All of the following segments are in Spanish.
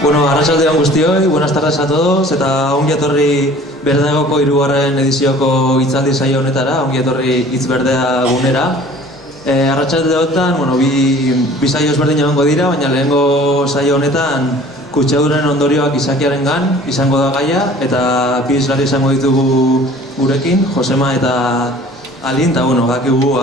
Bueno, arratsalde on guztioi, buenas tardes a todos, eta ongi etorri Berdegoko 3. edizioko hitzaldi saio honetara, ongi etorri hitz berdea gunera. Arratsalde honetan, bueno, bi saio ezberdin egongo dira, baina lehengo saio honetan kutsaduren ondorioak izakiarengan izango da gaia, eta bi hizlari izango ditugu gurekin, Josema eta Alin, eta bueno, bakigu,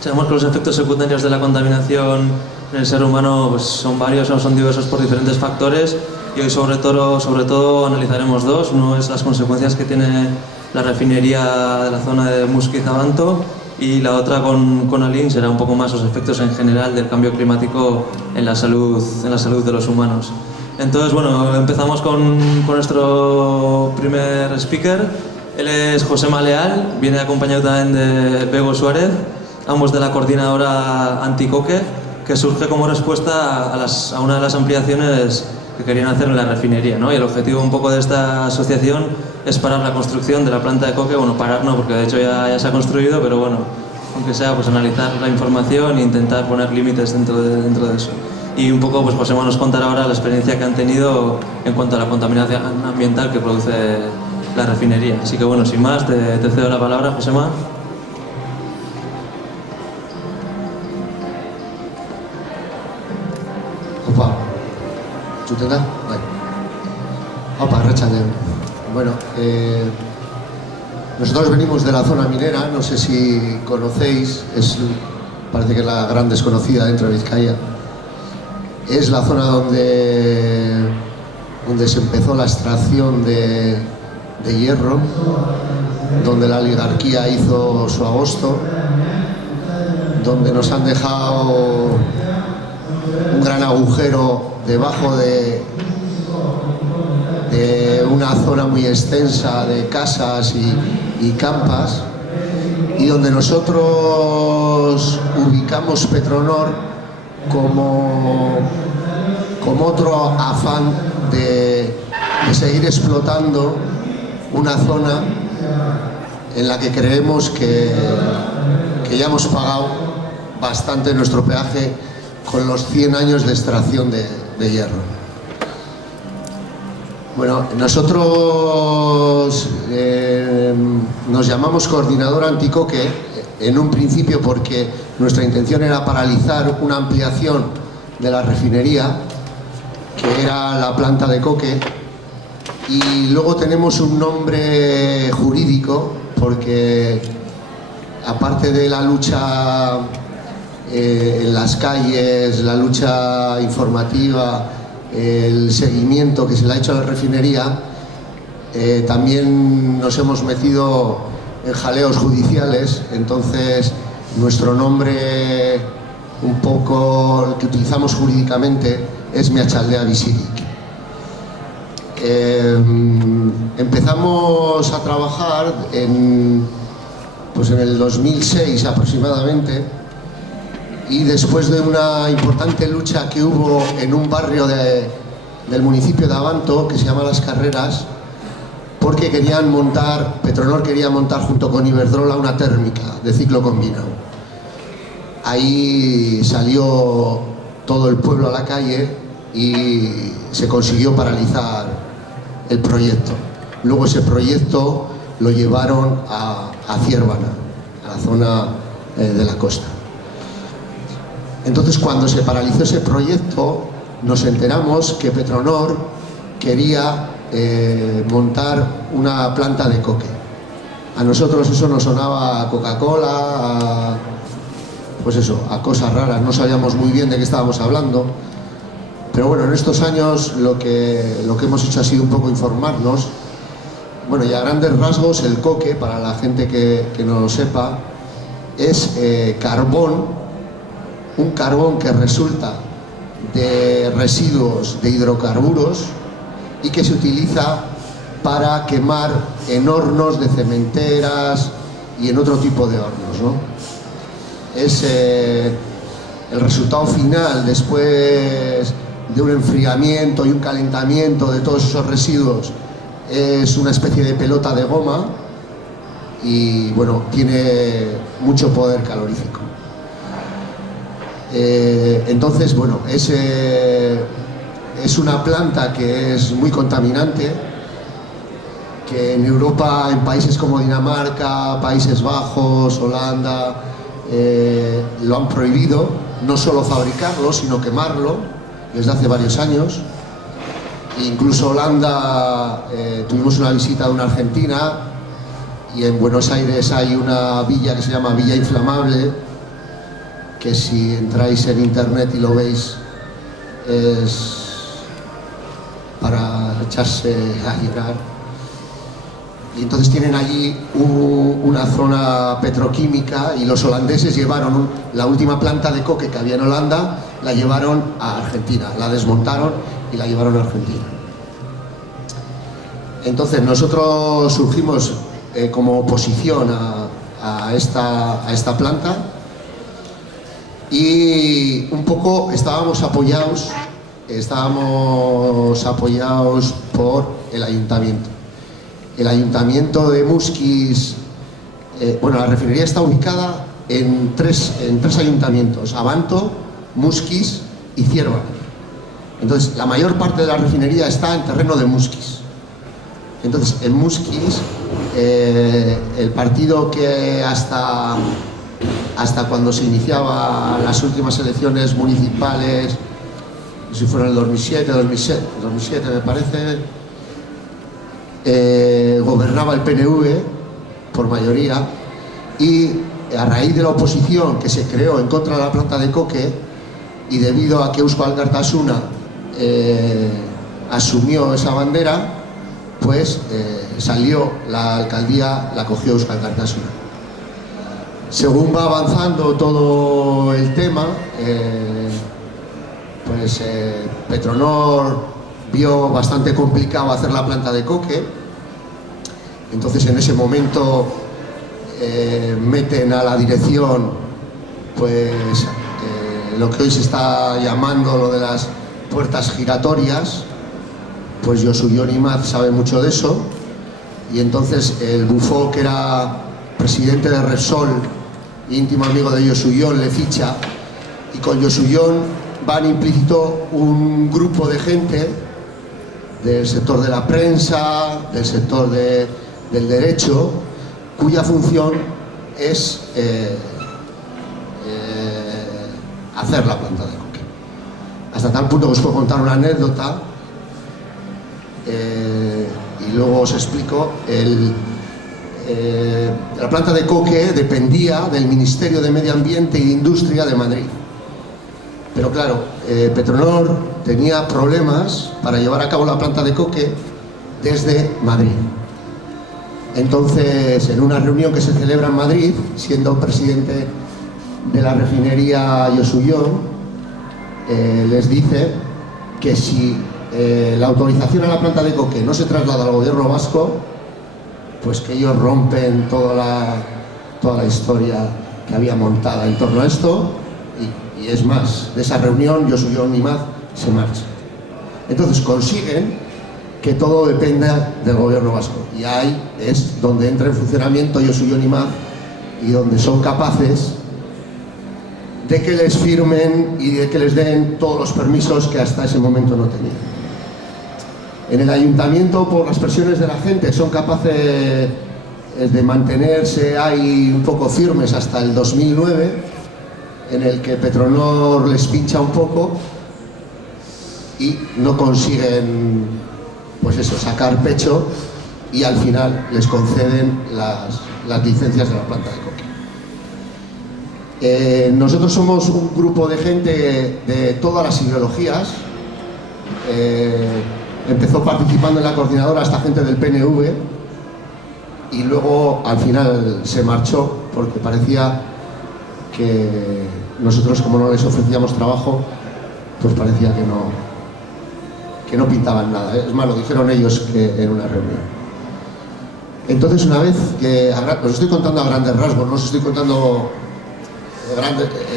sabemos que los efectos secundarios de la contaminación en el ser humano pues, son varios, son diversos por diferentes factores, y hoy sobre todo analizaremos dos. Uno es las consecuencias que tiene la refinería de la zona de Muskiz y Zabanto, y la otra con Alin será un poco más los efectos en general del cambio climático en la salud de los humanos. Entonces, bueno, empezamos con nuestro primer speaker. Él es Josema Leal, viene acompañado también de Bego Suárez, ambos de la coordinadora anticoque, que surge como respuesta a una de las ampliaciones que querían hacer en la refinería, ¿no? Y el objetivo un poco de esta asociación es parar la construcción de la planta de coque. Bueno, parar no, porque de hecho ya se ha construido, pero bueno, aunque sea, pues analizar la información e intentar poner límites dentro de eso. Y un poco, pues Josema nos contará ahora la experiencia que han tenido en cuanto a la contaminación ambiental que produce la refinería. Así que bueno, sin más, te cedo la palabra, Josema. Opa, ¿chutena? Vale. Opa, arratsalde. Bueno, nosotros venimos de la zona minera, no sé si conocéis, parece que es la gran desconocida dentro de Vizcaya. Es la zona donde se empezó la extracción de hierro, donde la oligarquía hizo su agosto, donde nos han dejado un gran agujero debajo de una zona muy extensa de casas y campas, y donde nosotros ubicamos Petronor como otro afán de seguir explotando una zona en la que creemos que ya hemos pagado bastante nuestro peaje con los 100 años de extracción de hierro. Bueno, nosotros nos llamamos Coordinadora Anticoque en un principio porque nuestra intención era paralizar una ampliación de la refinería, que era la planta de coque, y luego tenemos un nombre jurídico porque, aparte de la lucha en las calles, la lucha informativa, el seguimiento que se le ha hecho a la refinería, también nos hemos metido en jaleos judiciales. Entonces nuestro nombre, un poco el que utilizamos jurídicamente, es Meatzaldea Bizirik. Empezamos a trabajar en el 2006 aproximadamente, y después de una importante lucha que hubo en un barrio del municipio de Abanto, que se llama Las Carreras, porque Petronor quería montar junto con Iberdrola una térmica de ciclo combinado. Ahí salió todo el pueblo a la calle y se consiguió paralizar el proyecto. Luego ese proyecto lo llevaron a Ciervana, a la zona de la costa. Entonces, cuando se paralizó ese proyecto, nos enteramos que Petronor quería montar una planta de coque. A nosotros eso nos sonaba a Coca-Cola, a cosas raras. No sabíamos muy bien de qué estábamos hablando. Pero bueno, en estos años lo que hemos hecho ha sido un poco informarnos. Bueno, y a grandes rasgos, el coque, para la gente que no lo sepa, es carbón. Un carbón que resulta de residuos de hidrocarburos y que se utiliza para quemar en hornos de cementeras y en otro tipo de hornos, ¿no? Es el resultado final, después de un enfriamiento y un calentamiento de todos esos residuos, es una especie de pelota de goma y bueno, tiene mucho poder calorífico. Entonces, bueno, es una planta que es muy contaminante, que en Europa, en países como Dinamarca, Países Bajos, Holanda, lo han prohibido, no solo fabricarlo, sino quemarlo, desde hace varios años. Incluso Holanda, tuvimos una visita de una argentina, y en Buenos Aires hay una villa que se llama Villa Inflamable, que si entráis en internet y lo veis, es para echarse a llorar. Y entonces tienen allí una zona petroquímica, y los holandeses llevaron la última planta de coque que había en Holanda, la llevaron a Argentina, la desmontaron y la llevaron a Argentina. Entonces nosotros surgimos como oposición a esta planta, y un poco estábamos apoyados por el ayuntamiento. El ayuntamiento de Muskiz, bueno, la refinería está ubicada en tres ayuntamientos: Abanto, Muskiz y Cierva. Entonces, la mayor parte de la refinería está en terreno de Muskiz. Entonces, en Muskiz, el partido que hasta cuando se iniciaban las últimas elecciones municipales, si fueron el 2007 me parece, gobernaba el PNV por mayoría, y a raíz de la oposición que se creó en contra de la planta de coque, y debido a que Eusko Alkartasuna asumió esa bandera, pues salió la alcaldía, la cogió Eusko Alkartasuna. Según va avanzando todo el tema, pues Petronor vio bastante complicado hacer la planta de coque. Entonces, en ese momento meten a la dirección, pues lo que hoy se está llamando lo de las puertas giratorias. Pues Josu Jon Imaz sabe mucho de eso, y entonces el Bufó, que era presidente de Repsol, íntimo amigo de Josu Jon, le ficha, y con Josu Jon van implícito un grupo de gente del sector de la prensa, del sector del derecho, cuya función es hacer la planta de coque. Hasta tal punto que os puedo contar una anécdota, y luego os explico. La planta de coque dependía del Ministerio de Medio Ambiente y de Industria de Madrid. Pero claro, Petronor tenía problemas para llevar a cabo la planta de coque desde Madrid. Entonces, en una reunión que se celebra en Madrid, siendo presidente de la refinería Josu Jon, les dice que si la autorización a la planta de coque no se traslada al gobierno vasco, pues que ellos rompen toda la historia que había montada en torno a esto, y es más, de esa reunión Josu Jon Imaz se marcha. Entonces consiguen que todo dependa del gobierno vasco, y ahí es donde entra en funcionamiento Josu Jon Imaz, y donde son capaces de que les firmen y de que les den todos los permisos que hasta ese momento no tenían. En el ayuntamiento, por las presiones de la gente, son capaces de mantenerse ahí un poco firmes hasta el 2009, en el que Petronor les pincha un poco y no consiguen, pues eso, sacar pecho, y al final les conceden las licencias de la planta de coque. Nosotros somos un grupo de gente de todas las ideologías. Empezó participando en la coordinadora esta gente del PNV, y luego al final se marchó porque parecía que nosotros, como no les ofrecíamos trabajo, pues parecía que no pintaban nada. Es más, lo dijeron ellos que en una reunión. Entonces, una vez que os estoy contando a grandes rasgos, no os estoy contando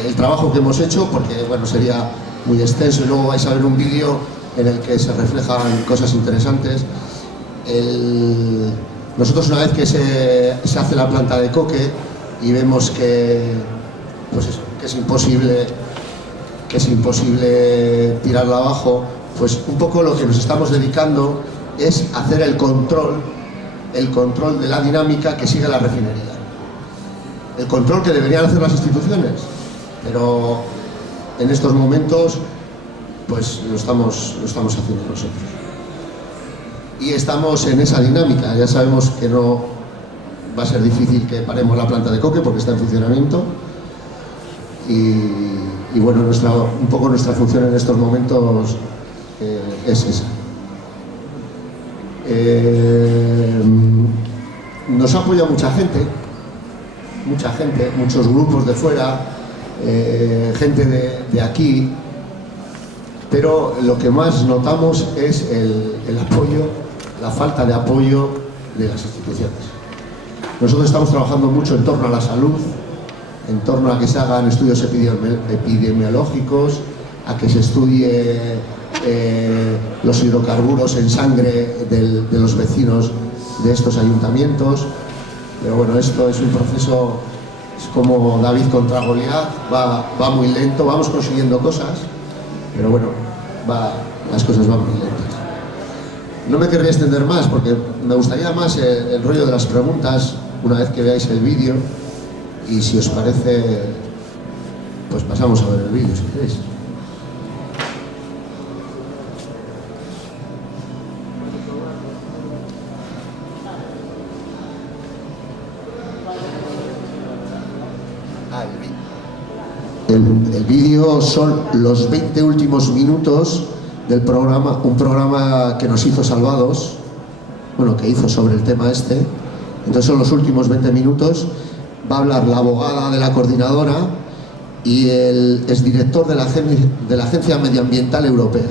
el trabajo que hemos hecho, porque bueno, sería muy extenso, y luego vais a ver un vídeo en el que se reflejan cosas interesantes. Nosotros, una vez que se hace la planta de coque y vemos que, pues eso, que es imposible que es imposible tirarla abajo, pues un poco lo que nos estamos dedicando es hacer el control de la dinámica que sigue la refinería. El control que deberían hacer las instituciones, pero en estos momentos pues lo estamos haciendo nosotros. Y estamos en esa dinámica. Ya sabemos que no va a ser difícil que paremos la planta de coque porque está en funcionamiento. Y bueno, un poco nuestra función en estos momentos es esa. Nos apoya mucha gente, muchos grupos de fuera, gente de aquí, pero lo que más notamos es el apoyo, la falta de apoyo de las instituciones. Nosotros estamos trabajando mucho en torno a la salud, en torno a que se hagan estudios epidemiológicos, a que se estudie los hidrocarburos en sangre de los vecinos de estos ayuntamientos. Pero bueno, esto es un proceso, es como David contra Goliat, va muy lento, vamos consiguiendo cosas, pero bueno, las cosas van muy lentas. No me querría extender más porque me gustaría más el rollo de las preguntas una vez que veáis el vídeo, y si os parece, pues pasamos a ver el vídeo si queréis. El vídeo son los 20 últimos minutos del programa, un programa que nos hizo Salvados, bueno, que hizo sobre el tema este. Entonces son los últimos 20 minutos. Va a hablar la abogada de la coordinadora y el exdirector de la Agencia Medioambiental Europea.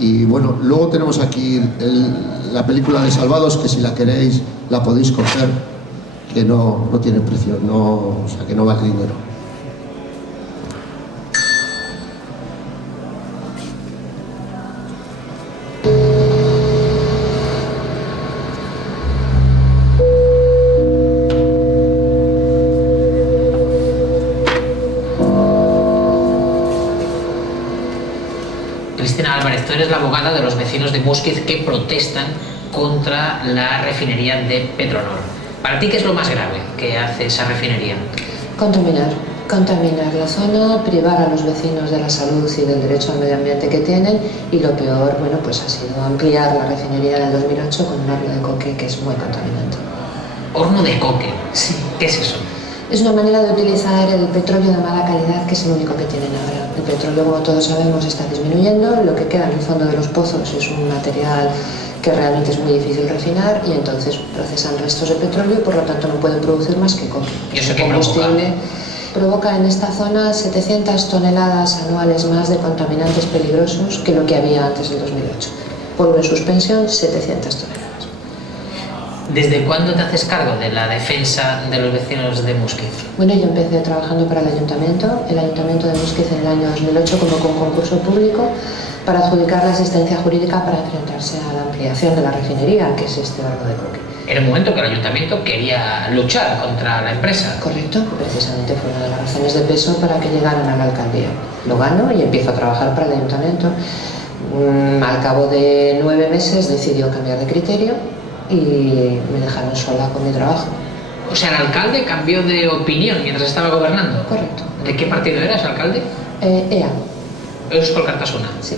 Y bueno, luego tenemos aquí la película de Salvados, que si la queréis la podéis coger, que no tiene precio, o sea, que no vale dinero. Cristina Álvarez, tú eres la abogada de los vecinos de Muskiz que protestan contra la refinería de Petronor. ¿Para ti qué es lo más grave que hace esa refinería? Contaminar la zona, privar a los vecinos de la salud y del derecho al medio ambiente que tienen, y lo peor, bueno, pues ha sido ampliar la refinería del 2008 con un horno de coque que es muy contaminante. ¿Horno de coque? Sí. ¿Qué es eso? Es una manera de utilizar el petróleo de mala calidad, que es el único que tienen ahora. El petróleo, como todos sabemos, está disminuyendo, lo que queda en el fondo de los pozos es un material que realmente es muy difícil refinar, y entonces procesan restos de petróleo y por lo tanto no pueden producir más que coque. ¿Y eso qué provoca en esta zona 700 toneladas anuales más de contaminantes peligrosos que lo que había antes del 2008. Polvo en suspensión, 700 toneladas. ¿Desde cuándo te haces cargo de la defensa de los vecinos de Muskiz? Bueno, yo empecé trabajando para el Ayuntamiento de Muskiz en el año 2008 como con concurso público para adjudicar la asistencia jurídica para enfrentarse a la ampliación de la refinería, que es este horno de coque. Era un momento que el Ayuntamiento quería luchar contra la empresa. Correcto, precisamente fue una de las razones de peso para que llegaran a la alcaldía. Lo gano y empiezo a trabajar para el Ayuntamiento. Al cabo de 9 meses decidió cambiar de criterio y me dejaron sola con mi trabajo. O sea, el alcalde cambió de opinión mientras estaba gobernando. Correcto. ¿De qué partido eras, alcalde? EA. Euskal Kartasuna. Sí.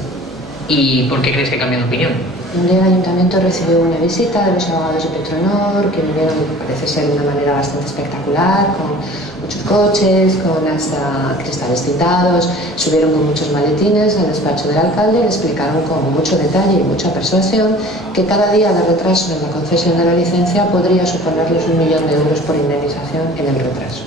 ¿Y por qué crees que cambió de opinión? Un día el Ayuntamiento recibió una visita de los abogados de Petronor, que vinieron, parece ser, de una manera bastante espectacular, con muchos coches, con hasta cristales tintados. Subieron con muchos maletines al despacho del alcalde y le explicaron con mucho detalle y mucha persuasión que cada día de retraso en la concesión de la licencia podría suponerles 1 millón de euros por indemnización en el retraso.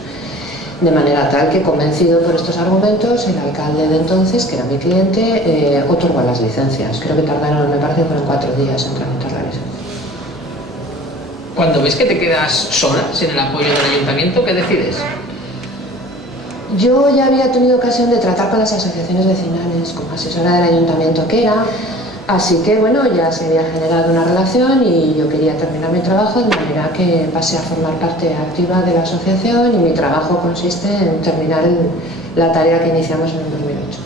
De manera tal que, convencido por estos argumentos, el alcalde de entonces, que era mi cliente, otorgó las licencias. Creo que tardaron, me parece, fueron 4 días en tramitar la licencia. Cuando ves que te quedas sola, sin el apoyo del Ayuntamiento, ¿qué decides? Yo ya había tenido ocasión de tratar con las asociaciones vecinales, como asesora del Ayuntamiento que era, así que bueno, ya se había generado una relación y yo quería terminar mi trabajo, de manera que pasé a formar parte activa de la asociación, y mi trabajo consiste en terminar la tarea que iniciamos en el 2008.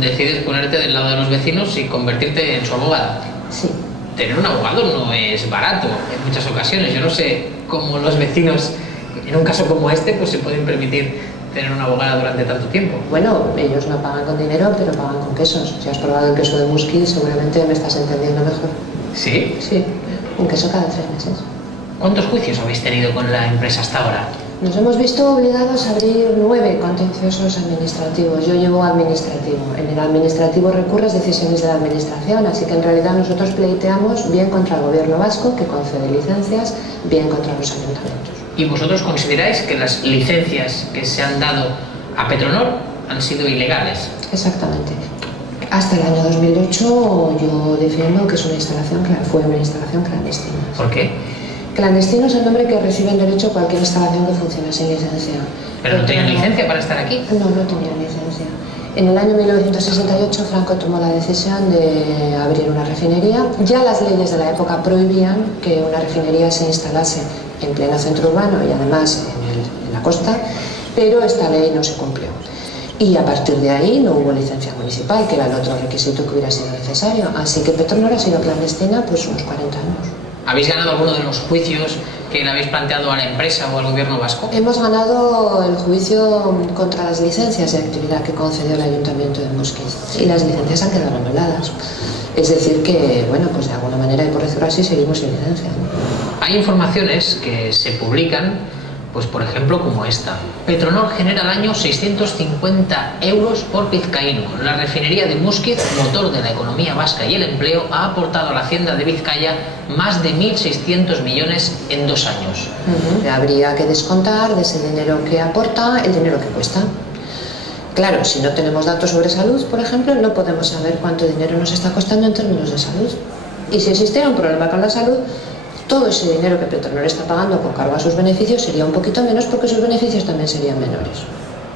Decides ponerte del lado de los vecinos y convertirte en su abogada. Sí. Tener un abogado no es barato en muchas ocasiones. Yo no sé cómo los vecinos, en un caso como este, pues se pueden permitir tener una abogada durante tanto tiempo. Bueno, ellos no pagan con dinero, pero pagan con quesos. Si has probado el queso de Musquit, seguramente me estás entendiendo mejor. ¿Sí? Sí, un queso cada 3 meses. ¿Cuántos juicios habéis tenido con la empresa hasta ahora? Nos hemos visto obligados a abrir 9 contenciosos administrativos. Yo llevo administrativo. En el administrativo recurres decisiones de la administración, así que en realidad nosotros pleiteamos bien contra el gobierno vasco, que concede licencias, bien contra los ayuntamientos. ¿Y vosotros consideráis que las licencias que se han dado a Petronor han sido ilegales? Exactamente. Hasta el año 2008 yo defiendo que es fue una instalación clandestina. ¿Por qué? Clandestino es el nombre que recibe en derecho cualquier instalación que funcione sin licencia. ¿Pero no tenían licencia para estar aquí? No, no tenían licencia. En el año 1968 Franco tomó la decisión de abrir una refinería. Ya las leyes de la época prohibían que una refinería se instalase en pleno centro urbano y además en la costa, pero esta ley no se cumplió. Y a partir de ahí no hubo licencia municipal, que era el otro requisito que hubiera sido necesario. Así que Petronor ha sido clandestina pues unos 40 años. ¿Habéis ganado alguno de los juicios que le habéis planteado a la empresa o al gobierno vasco? Hemos ganado el juicio contra las licencias de actividad que concedió el Ayuntamiento de Musquit y las licencias han quedado anuladas. Es decir que, bueno, pues de alguna manera, y por decirlo así, seguimos sin licencia, ¿no? Hay informaciones que se publican, pues por ejemplo como esta. Petronor genera al año 650 euros por vizcaíno. La refinería de Musquit, motor de la economía vasca y el empleo, ha aportado a la hacienda de Vizcaya más de 1.600 millones en 2 años. Habría que descontar de ese dinero que aporta el dinero que cuesta. Claro, si no tenemos datos sobre salud, por ejemplo, no podemos saber cuánto dinero nos está costando en términos de salud. Y si existiera un problema con la salud, todo ese dinero que Petronor está pagando con cargo a sus beneficios sería un poquito menos porque sus beneficios también serían menores.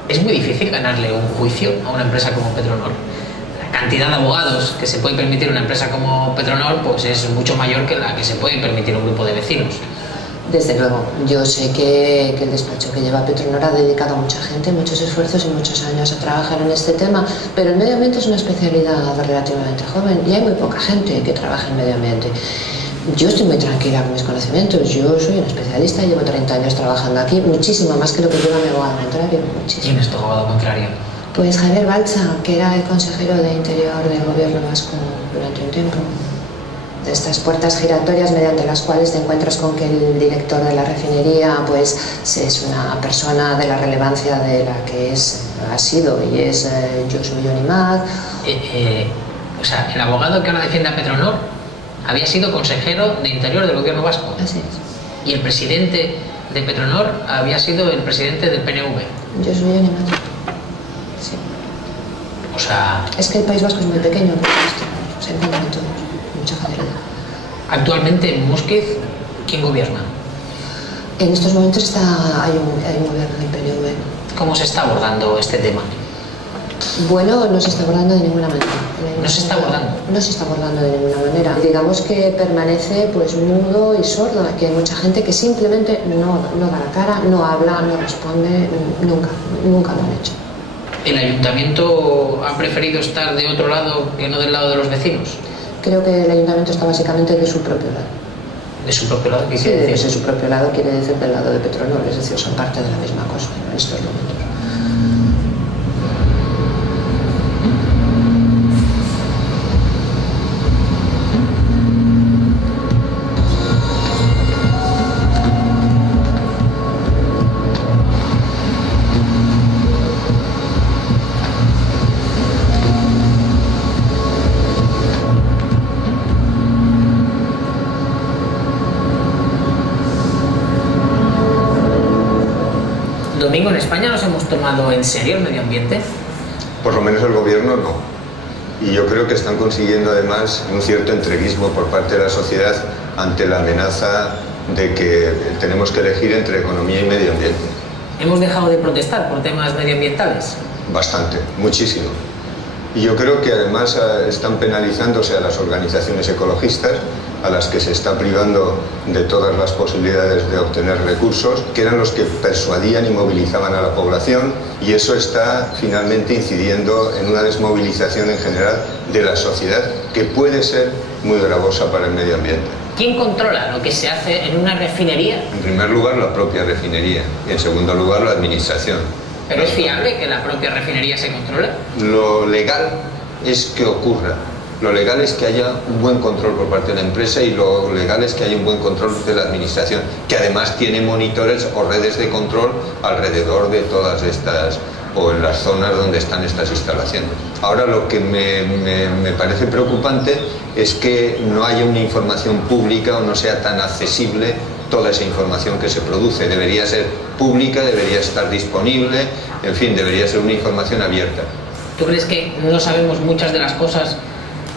Es muy difícil ganarle un juicio a una empresa como Petronor. La cantidad de abogados que se puede permitir una empresa como Petronor pues es mucho mayor que la que se puede permitir un grupo de vecinos. Desde luego, yo sé que el despacho que lleva Petronor ha dedicado a mucha gente, muchos esfuerzos y muchos años a trabajar en este tema, pero el medio ambiente es una especialidad relativamente joven y hay muy poca gente que trabaja en medio ambiente. Yo estoy muy tranquila con mis conocimientos, yo soy un especialista, llevo 30 años trabajando aquí, muchísimo más que lo que lleva mi abogado contrario, muchísimo. ¿Quién es tu abogado contrario? Pues Javier Balcha, que era el consejero de Interior del gobierno vasco durante un tiempo. De estas puertas giratorias mediante las cuales te encuentras con que el director de la refinería pues es una persona de la relevancia de la que ha sido y es Josu Yonimaz. O sea, el abogado que ahora defiende a Petronor había sido consejero de Interior del gobierno vasco. Así es. Y el presidente de Petronor había sido el presidente del PNV. Josu Yonimaz. Sí. O sea... Es que el País Vasco es muy pequeño, pero se encuentra en todo. Mucha facilidad. Actualmente en Musquit, ¿quién gobierna? En estos momentos hay un gobierno del PNV. ¿Cómo se está abordando este tema? Bueno, no se está abordando de ninguna manera. ¿No se está abordando? No se está abordando de ninguna manera. Digamos que permanece pues mudo y sordo, que hay mucha gente que simplemente no da la cara, no habla, no responde, nunca lo han hecho. ¿El ayuntamiento ha preferido estar de otro lado que no del lado de los vecinos? Creo que el ayuntamiento está básicamente de su propio lado. ¿De su propio lado? ¿Qué Sí, quiere decir? de su propio lado quiere decir del lado de Petronor, es decir, son parte de la misma cosa en estos momentos. Domingo, ¿en España nos hemos tomado en serio el medio ambiente? Por lo menos el gobierno no. Y yo creo que están consiguiendo además un cierto entreguismo por parte de la sociedad ante la amenaza de que tenemos que elegir entre economía y medio ambiente. ¿Hemos dejado de protestar por temas medioambientales? Bastante, muchísimo. Y yo creo que además están penalizándose a las organizaciones ecologistas a las que se está privando de todas las posibilidades de obtener recursos, que eran los que persuadían y movilizaban a la población, y eso está finalmente incidiendo en una desmovilización en general de la sociedad que puede ser muy gravosa para el medio ambiente. ¿Quién controla lo que se hace en una refinería? En primer lugar, la propia refinería, y en segundo lugar, la administración. ¿Pero es fiable que la propia refinería se controle? Lo legal es que ocurra. Lo legal es que haya un buen control por parte de la empresa, y lo legal es que haya un buen control de la administración, que además tiene monitores o redes de control alrededor de todas estas, o en las zonas donde están estas instalaciones. Ahora, lo que me parece preocupante es que no haya una información pública, o no sea tan accesible toda esa información que se produce. Debería ser pública, debería estar disponible, en fin, debería ser una información abierta. ¿Tú crees que no sabemos muchas de las cosas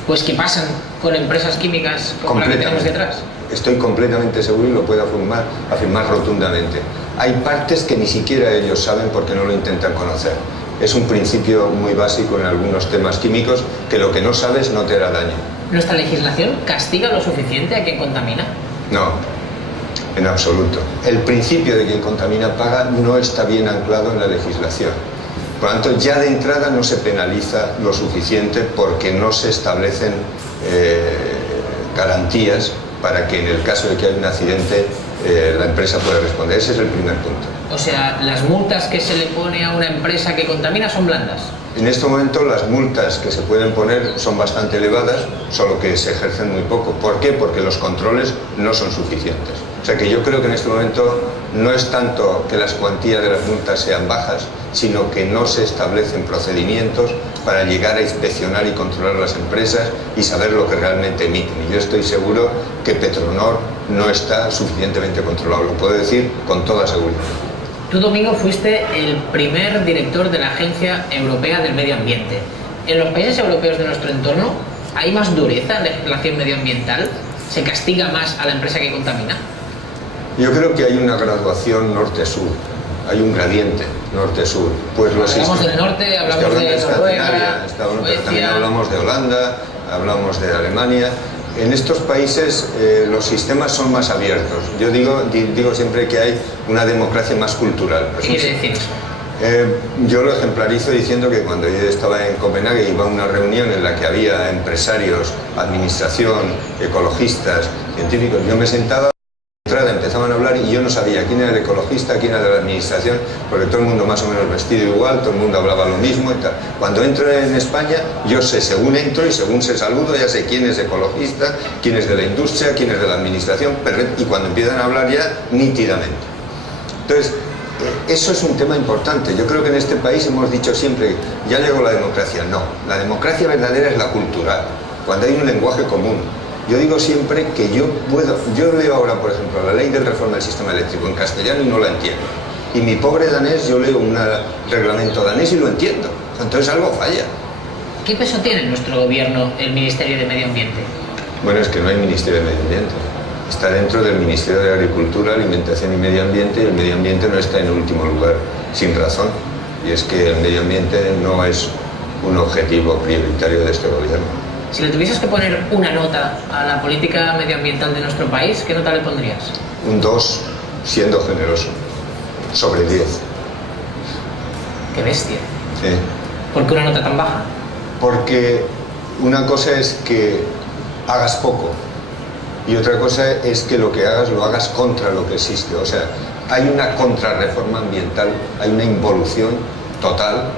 pues que pasan con empresas químicas como la que tenemos detrás? Estoy completamente seguro y lo puedo afirmar rotundamente. Hay partes que ni siquiera ellos saben porque no lo intentan conocer. Es un principio muy básico en algunos temas químicos, que lo que no sabes no te hará daño. ¿Nuestra legislación castiga lo suficiente a quien contamina? No, en absoluto. El principio de quien contamina paga no está bien anclado en la legislación. Por lo tanto, ya de entrada no se penaliza lo suficiente porque no se establecen garantías para que en el caso de que haya un accidente la empresa pueda responder. Ese es el primer punto. O sea, las multas que se le pone a una empresa que contamina son blandas. En este momento las multas que se pueden poner son bastante elevadas, solo que se ejercen muy poco. ¿Por qué? Porque los controles no son suficientes. O sea que yo creo que en este momento no es tanto que las cuantías de las multas sean bajas, sino que no se establecen procedimientos para llegar a inspeccionar y controlar las empresas y saber lo que realmente emiten. Y yo estoy seguro que Petronor no está suficientemente controlado, lo puedo decir con toda seguridad. Tú, Domingo, fuiste el primer director de la Agencia Europea del Medio Ambiente. ¿En los países europeos de nuestro entorno hay más dureza en legislación medioambiental? ¿Se castiga más a la empresa que contamina? Yo creo que hay una graduación norte-sur, hay un gradiente norte-sur. Pues hablamos del norte, hablamos de Noruega, también hablamos de Holanda, hablamos de Alemania. En estos países los sistemas son más abiertos. Yo digo siempre que hay una democracia más cultural. ¿Qué quiere decir eso? Yo lo ejemplarizo diciendo que cuando yo estaba en Copenhague iba a una reunión en la que había empresarios, administración, ecologistas, científicos. Yo me sentaba, empezaban a hablar y yo no sabía quién era el ecologista, quién era de la administración, porque todo el mundo más o menos vestido igual, todo el mundo hablaba lo mismo y tal. Cuando entro en España, yo sé, según entro y según se saludo, ya sé quién es ecologista, quién es de la industria, quién es de la administración, y cuando empiezan a hablar ya, nítidamente. Entonces, eso es un tema importante. Yo creo que en este país hemos dicho siempre, ya llegó la democracia. No, la democracia verdadera es la cultural, cuando hay un lenguaje común. Yo digo siempre que yo leo ahora, por ejemplo, la ley de reforma del sistema eléctrico en castellano y no la entiendo. Y mi pobre danés, yo leo un reglamento danés y lo entiendo. Entonces algo falla. ¿Qué peso tiene en nuestro gobierno el Ministerio de Medio Ambiente? Bueno, es que no hay Ministerio de Medio Ambiente. Está dentro del Ministerio de Agricultura, Alimentación y Medio Ambiente, y el medio ambiente no está en último lugar, sin razón. Y es que el medio ambiente no es un objetivo prioritario de este gobierno. Si le tuvieses que poner una nota a la política medioambiental de nuestro país, ¿qué nota le pondrías? Un 2, siendo generoso, sobre 10. ¡Qué bestia! Sí. ¿Por qué una nota tan baja? Porque una cosa es que hagas poco y otra cosa es que lo que hagas lo hagas contra lo que existe. O sea, hay una contrarreforma ambiental, hay una involución total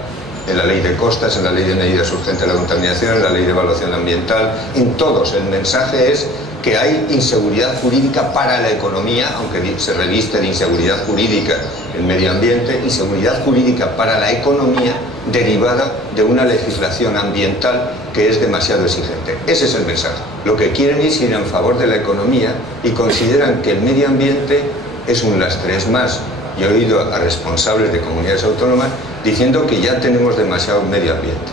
en la ley de costas, en la ley de medidas urgentes de la contaminación, en la ley de evaluación ambiental, en todos. El mensaje es que hay inseguridad jurídica para la economía, aunque se reviste de inseguridad jurídica el medio ambiente, inseguridad jurídica para la economía derivada de una legislación ambiental que es demasiado exigente. Ese es el mensaje. Lo que quieren es ir en favor de la economía y consideran que el medio ambiente es un lastre. Es más, yo he oído a responsables de comunidades autónomas diciendo que ya tenemos demasiado medio ambiente.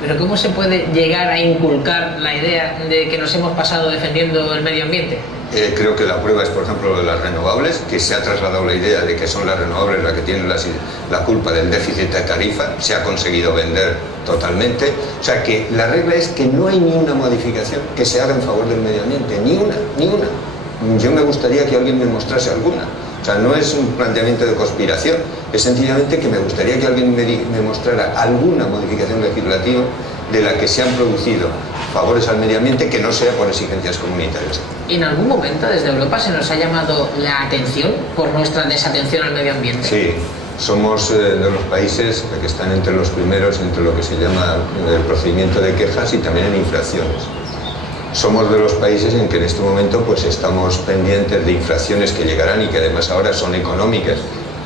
Pero ¿cómo se puede llegar a inculcar la idea de que nos hemos pasado defendiendo el medio ambiente? Creo que la prueba es, por ejemplo, de las renovables, que se ha trasladado la idea de que son las renovables las que tienen la culpa del déficit de tarifa, se ha conseguido vender totalmente. O sea que la regla es que no hay ni una modificación que se haga en favor del medio ambiente, ni una. Yo me gustaría que alguien me mostrase alguna. O sea, no es un planteamiento de conspiración, es sencillamente que me gustaría que alguien me mostrara alguna modificación legislativa de la que se han producido favores al medio ambiente que no sea por exigencias comunitarias. ¿En algún momento desde Europa se nos ha llamado la atención por nuestra desatención al medio ambiente? Sí, somos de los países que están entre los primeros entre lo que se llama el procedimiento de quejas y también en infracciones. Somos de los países en que en este momento pues estamos pendientes de infracciones que llegarán y que además ahora son económicas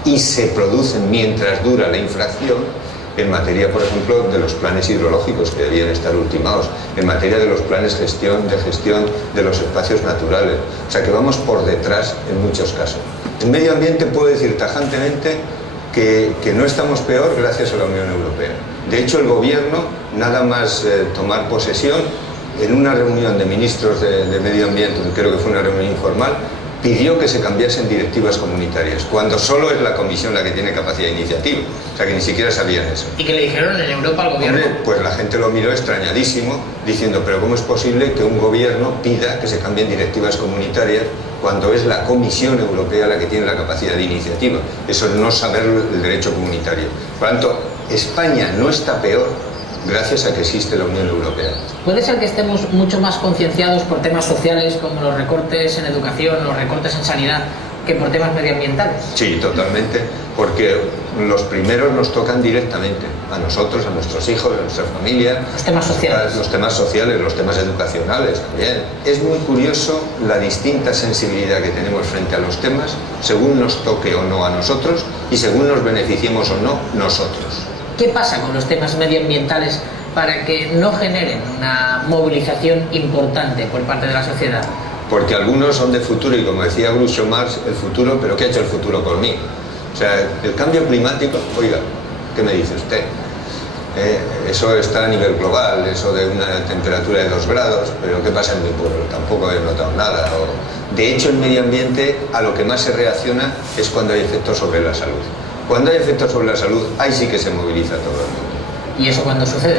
y se producen mientras dura la infracción, en materia, por ejemplo, de los planes hidrológicos que debían estar ultimados, en materia de los planes de gestión de los espacios naturales. O sea que vamos por detrás en muchos casos. En medio ambiente puedo decir tajantemente que no estamos peor gracias a la Unión Europea. De hecho, el gobierno, nada más tomar posesión, en una reunión de ministros de medio ambiente, creo que fue una reunión informal, pidió que se cambiasen directivas comunitarias, cuando solo es la Comisión la que tiene capacidad de iniciativa, o sea que ni siquiera sabían eso. ¿Y qué le dijeron en Europa al gobierno? Hombre, pues la gente lo miró extrañadísimo, diciendo, pero ¿cómo es posible que un gobierno pida que se cambien directivas comunitarias cuando es la Comisión Europea la que tiene la capacidad de iniciativa? Eso es no saber el derecho comunitario. Por lo tanto, España no está peor gracias a que existe la Unión Europea. ¿Puede ser que estemos mucho más concienciados por temas sociales como los recortes en educación, los recortes en sanidad, que por temas medioambientales? Sí, totalmente, porque los primeros nos tocan directamente, a nosotros, a nuestros hijos, a nuestra familia. Los temas sociales. Los temas sociales, los temas educacionales también. Es muy curioso la distinta sensibilidad que tenemos frente a los temas, según nos toque o no a nosotros y según nos beneficiemos o no nosotros. ¿Qué pasa con los temas medioambientales para que no generen una movilización importante por parte de la sociedad? Porque algunos son de futuro y, como decía Groucho Marx, el futuro, pero ¿qué ha hecho el futuro por mí? O sea, el cambio climático, oiga, ¿qué me dice usted? Eso está a nivel global, eso de una temperatura de 2 grados, pero ¿qué pasa en mi pueblo? Tampoco he notado nada. De hecho, el medio ambiente a lo que más se reacciona es cuando hay efectos sobre la salud. Cuando hay efectos sobre la salud, ahí sí que se moviliza todo el mundo. ¿Y eso cuándo sucede?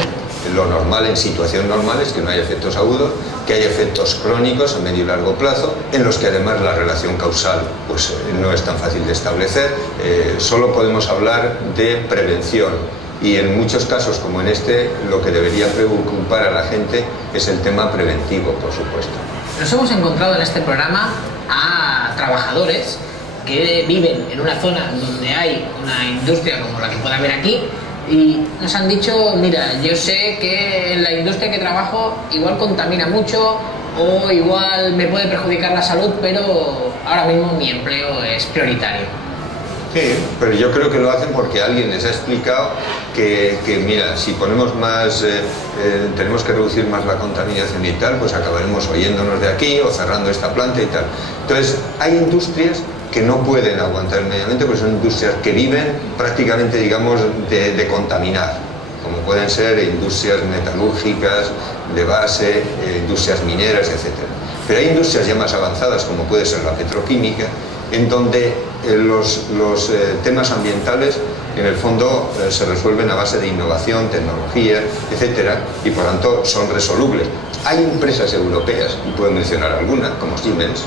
Lo normal en situaciones normales es que no hay efectos agudos, que hay efectos crónicos a medio y largo plazo, en los que además la relación causal pues, no es tan fácil de establecer. Solo podemos hablar de prevención y en muchos casos, como en este, lo que debería preocupar a la gente es el tema preventivo, por supuesto. Nos hemos encontrado en este programa a trabajadores que viven en una zona donde hay una industria como la que puede haber aquí y nos han dicho, mira, yo sé que en la industria que trabajo igual contamina mucho o igual me puede perjudicar la salud, pero ahora mismo mi empleo es prioritario. Sí, pero yo creo que lo hacen porque alguien les ha explicado que mira, si ponemos más, tenemos que reducir más la contaminación y tal, pues acabaremos oyéndonos de aquí o cerrando esta planta y tal. Entonces, hay industrias que no pueden aguantar el medio ambiente porque son industrias que viven prácticamente, digamos, de contaminar, como pueden ser industrias metalúrgicas, de base, industrias mineras, etc. Pero hay industrias ya más avanzadas, como puede ser la petroquímica, en donde los temas ambientales en el fondo se resuelven a base de innovación, tecnología, etcétera, y por tanto son resolubles. Hay empresas europeas, y puedo mencionar algunas, como Siemens,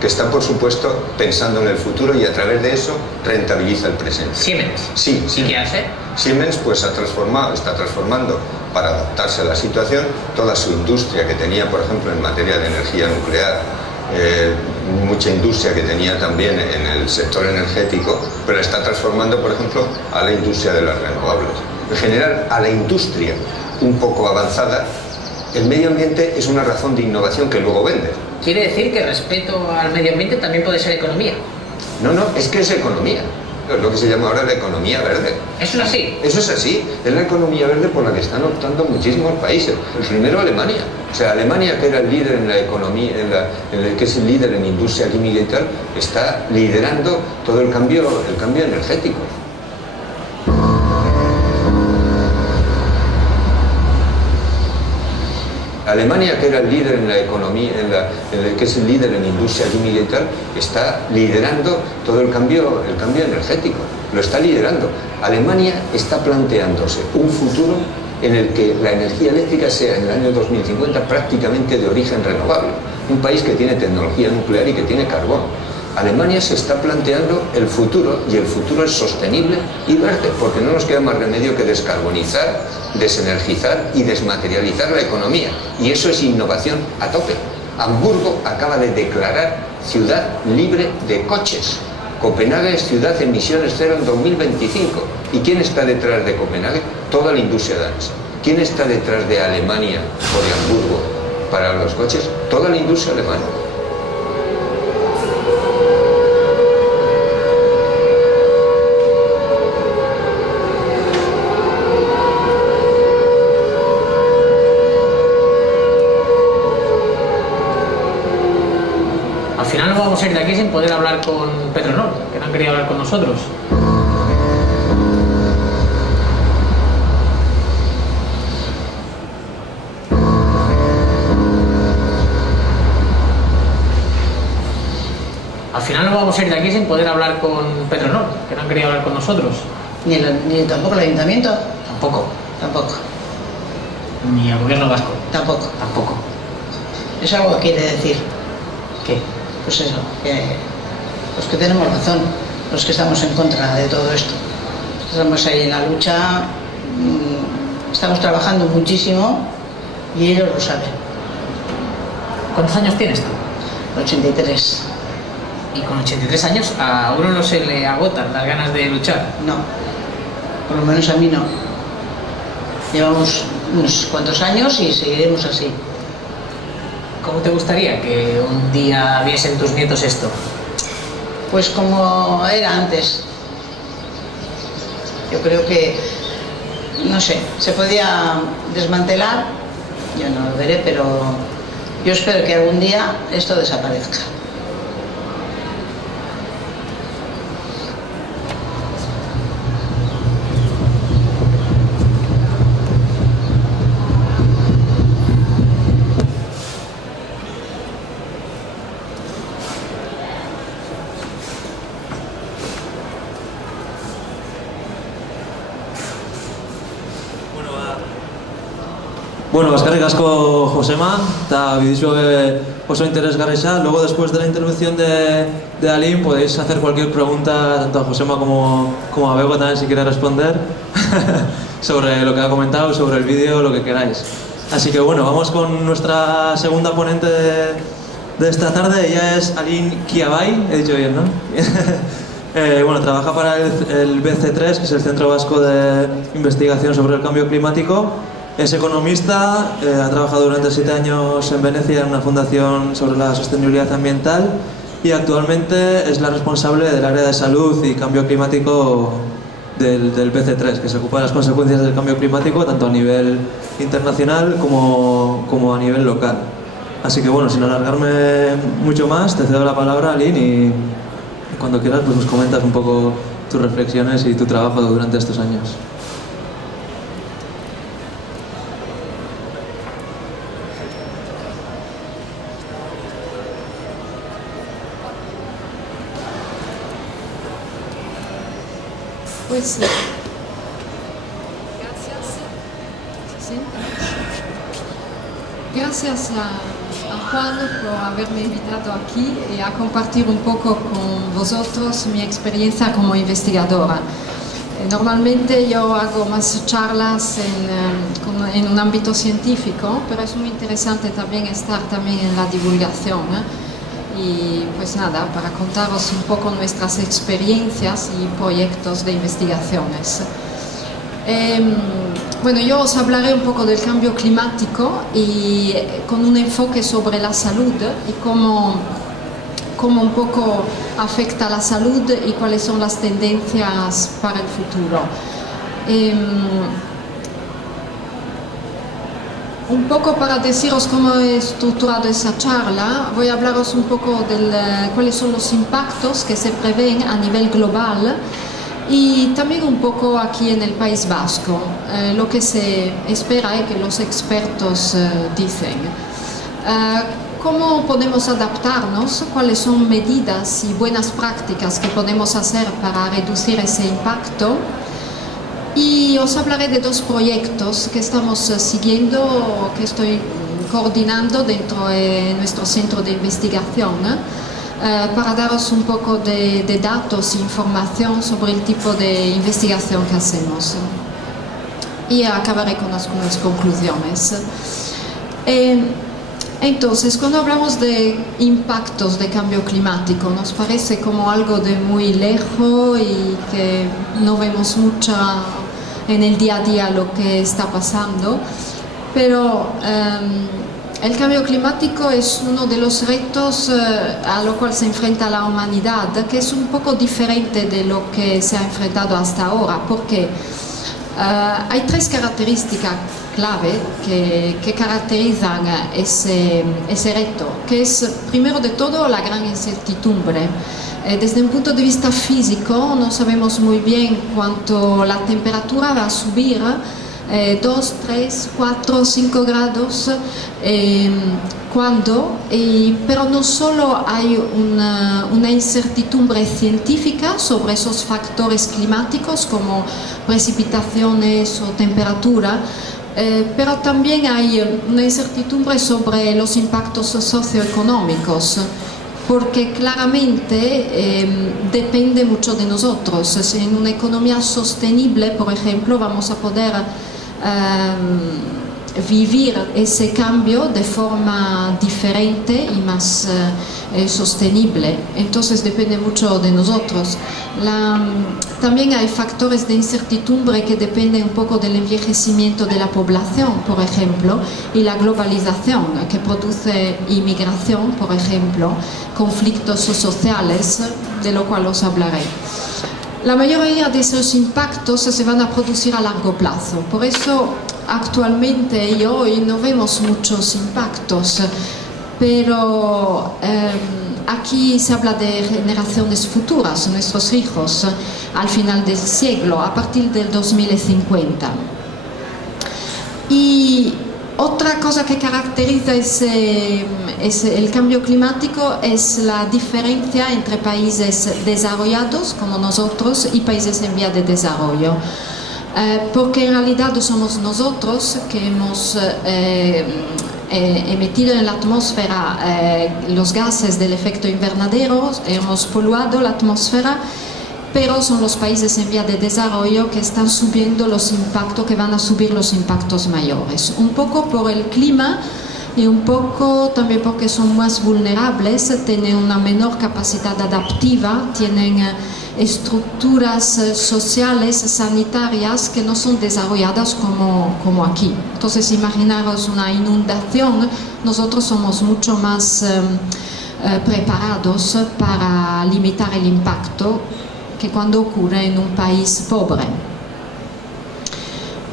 que están por supuesto pensando en el futuro y a través de eso rentabiliza el presente. ¿Siemens? Sí. ¿Y qué hace? Siemens pues está transformando para adaptarse a la situación toda su industria que tenía, por ejemplo, en materia de energía nuclear, mucha industria que tenía también en el sector energético, pero la está transformando, por ejemplo, a la industria de las renovables. En general, a la industria un poco avanzada, el medio ambiente es una razón de innovación que luego vende. ¿Quiere decir que respeto al medio ambiente también puede ser economía? No, es que es economía. Es lo que se llama ahora la economía verde. ¿Eso es así? Eso es así. Es la economía verde por la que están optando muchísimos países. El primero, Alemania. O sea, Alemania, que era el líder en la economía, que es el líder en industria química y tal, está liderando todo el cambio energético. Alemania, que era el líder en la economía, que es el líder en industria química y tal, está liderando todo el cambio energético, lo está liderando. Alemania está planteándose un futuro en el que la energía eléctrica sea en el año 2050 prácticamente de origen renovable. Un país que tiene tecnología nuclear y que tiene carbón. Alemania se está planteando el futuro, y el futuro es sostenible y verde, porque no nos queda más remedio que descarbonizar, desenergizar y desmaterializar la economía. Y eso es innovación a tope. Hamburgo acaba de declarar ciudad libre de coches. Copenhague es ciudad emisiones cero en 2025. ¿Y quién está detrás de Copenhague? Toda la industria danesa. ¿Quién está detrás de Alemania o de Hamburgo para los coches? Toda la industria alemana. Al final no vamos a ir de aquí sin poder hablar con Petronor, que no han querido hablar con nosotros. Al final no vamos a ir de aquí sin poder hablar con Petronor, que no han querido hablar con nosotros. Ni tampoco el ayuntamiento. Tampoco. Tampoco. Ni el gobierno vasco. Tampoco. Tampoco. ¿Eso algo que quiere decir? ¿Qué? Pues eso, que los que tenemos razón, los que estamos en contra de todo esto. Estamos ahí en la lucha, estamos trabajando muchísimo y ellos lo saben. ¿Cuántos años tienes tú? 83. Y con 83 años a uno no se le agotan las ganas de luchar. No, por lo menos a mí no. Llevamos unos cuantos años y seguiremos así. ¿Cómo te gustaría que un día viesen tus nietos esto? Pues como era antes. Yo creo que, no sé, se podía desmantelar, yo no lo veré, pero yo espero que algún día esto desaparezca. Bueno, eskerrik asko Josema, eta bidizue oso interesgarria. Luego, después de la intervención de Aline, podéis hacer cualquier pregunta, tanto a Josema como a Bego también, si quiere responder, sobre lo que ha comentado, sobre el vídeo, lo que queráis. Así que bueno, vamos con nuestra segunda ponente de esta tarde. Ella es Aline Kiabay, he dicho bien, ¿no? Bueno, trabaja para el BC3, que es el Centro Vasco de Investigación sobre el Cambio Climático. Es economista, ha trabajado durante 7 años en Venecia en una fundación sobre la sostenibilidad ambiental y actualmente es la responsable del área de salud y cambio climático del BC3, que se ocupa de las consecuencias del cambio climático tanto a nivel internacional como a nivel local. Así que bueno, sin alargarme mucho más, te cedo la palabra, Aline, y cuando quieras pues nos comentas un poco tus reflexiones y tu trabajo durante estos años. Pues sí. Gracias a Juan por haberme invitado aquí y a compartir un poco con vosotros mi experiencia como investigadora. Normalmente yo hago más charlas en un ámbito científico, pero es muy interesante también estar también en la divulgación, Y pues nada, para contaros un poco nuestras experiencias y proyectos de investigaciones. Bueno, yo os hablaré un poco del cambio climático y con un enfoque sobre la salud y cómo un poco afecta a la salud y cuáles son las tendencias para el futuro. Un poco para deciros cómo he estructurado esa charla, voy a hablaros un poco de cuáles son los impactos que se prevén a nivel global y también un poco aquí en el País Vasco, lo que se espera es que los expertos dicen. ¿Cómo podemos adaptarnos? ¿Cuáles son medidas y buenas prácticas que podemos hacer para reducir ese impacto? Y os hablaré de dos proyectos que estamos siguiendo, que estoy coordinando dentro de nuestro centro de investigación, para daros un poco de datos e información sobre el tipo de investigación que hacemos. Y acabaré con algunas conclusiones. Entonces, cuando hablamos de impactos de cambio climático, nos parece como algo de muy lejos y que no vemos mucho en el día a día lo que está pasando, pero el cambio climático es uno de los retos a lo cual se enfrenta la humanidad, que es un poco diferente de lo que se ha enfrentado hasta ahora, porque hay tres características clave que caracterizan ese reto, que es, primero de todo, la gran incertidumbre. Desde un punto de vista físico, no sabemos muy bien cuánto la temperatura va a subir, 2, 3, 4, 5 grados, cuándo, pero no solo hay una incertidumbre científica sobre esos factores climáticos como precipitaciones o temperatura, pero también hay una incertidumbre sobre los impactos socioeconómicos, porque claramente depende mucho de nosotros. En una economía sostenible, por ejemplo, vamos a poder vivir ese cambio de forma diferente y más sostenible. Entonces depende mucho de nosotros. También hay factores de incertidumbre que dependen un poco del envejecimiento de la población, por ejemplo, y la globalización que produce inmigración, por ejemplo, conflictos sociales, de lo cual os hablaré. La mayoría de esos impactos se van a producir a largo plazo. Por eso actualmente y hoy no vemos muchos impactos, pero aquí se habla de generaciones futuras, nuestros hijos, al final del siglo, a partir del 2050. Y otra cosa que caracteriza el cambio climático es la diferencia entre países desarrollados como nosotros y países en vía de desarrollo. Porque en realidad somos nosotros que hemos emitido en la atmósfera los gases del efecto invernadero, hemos poluado la atmósfera, pero son los países en vía de desarrollo que están subiendo los impactos, que van a subir los impactos mayores. Un poco por el clima y un poco también porque son más vulnerables, tienen una menor capacidad adaptiva, tienen estructuras sociales, sanitarias que no son desarrolladas como aquí. Entonces, imaginaros una inundación, nosotros somos mucho más preparados para limitar el impacto que cuando ocurre en un país pobre.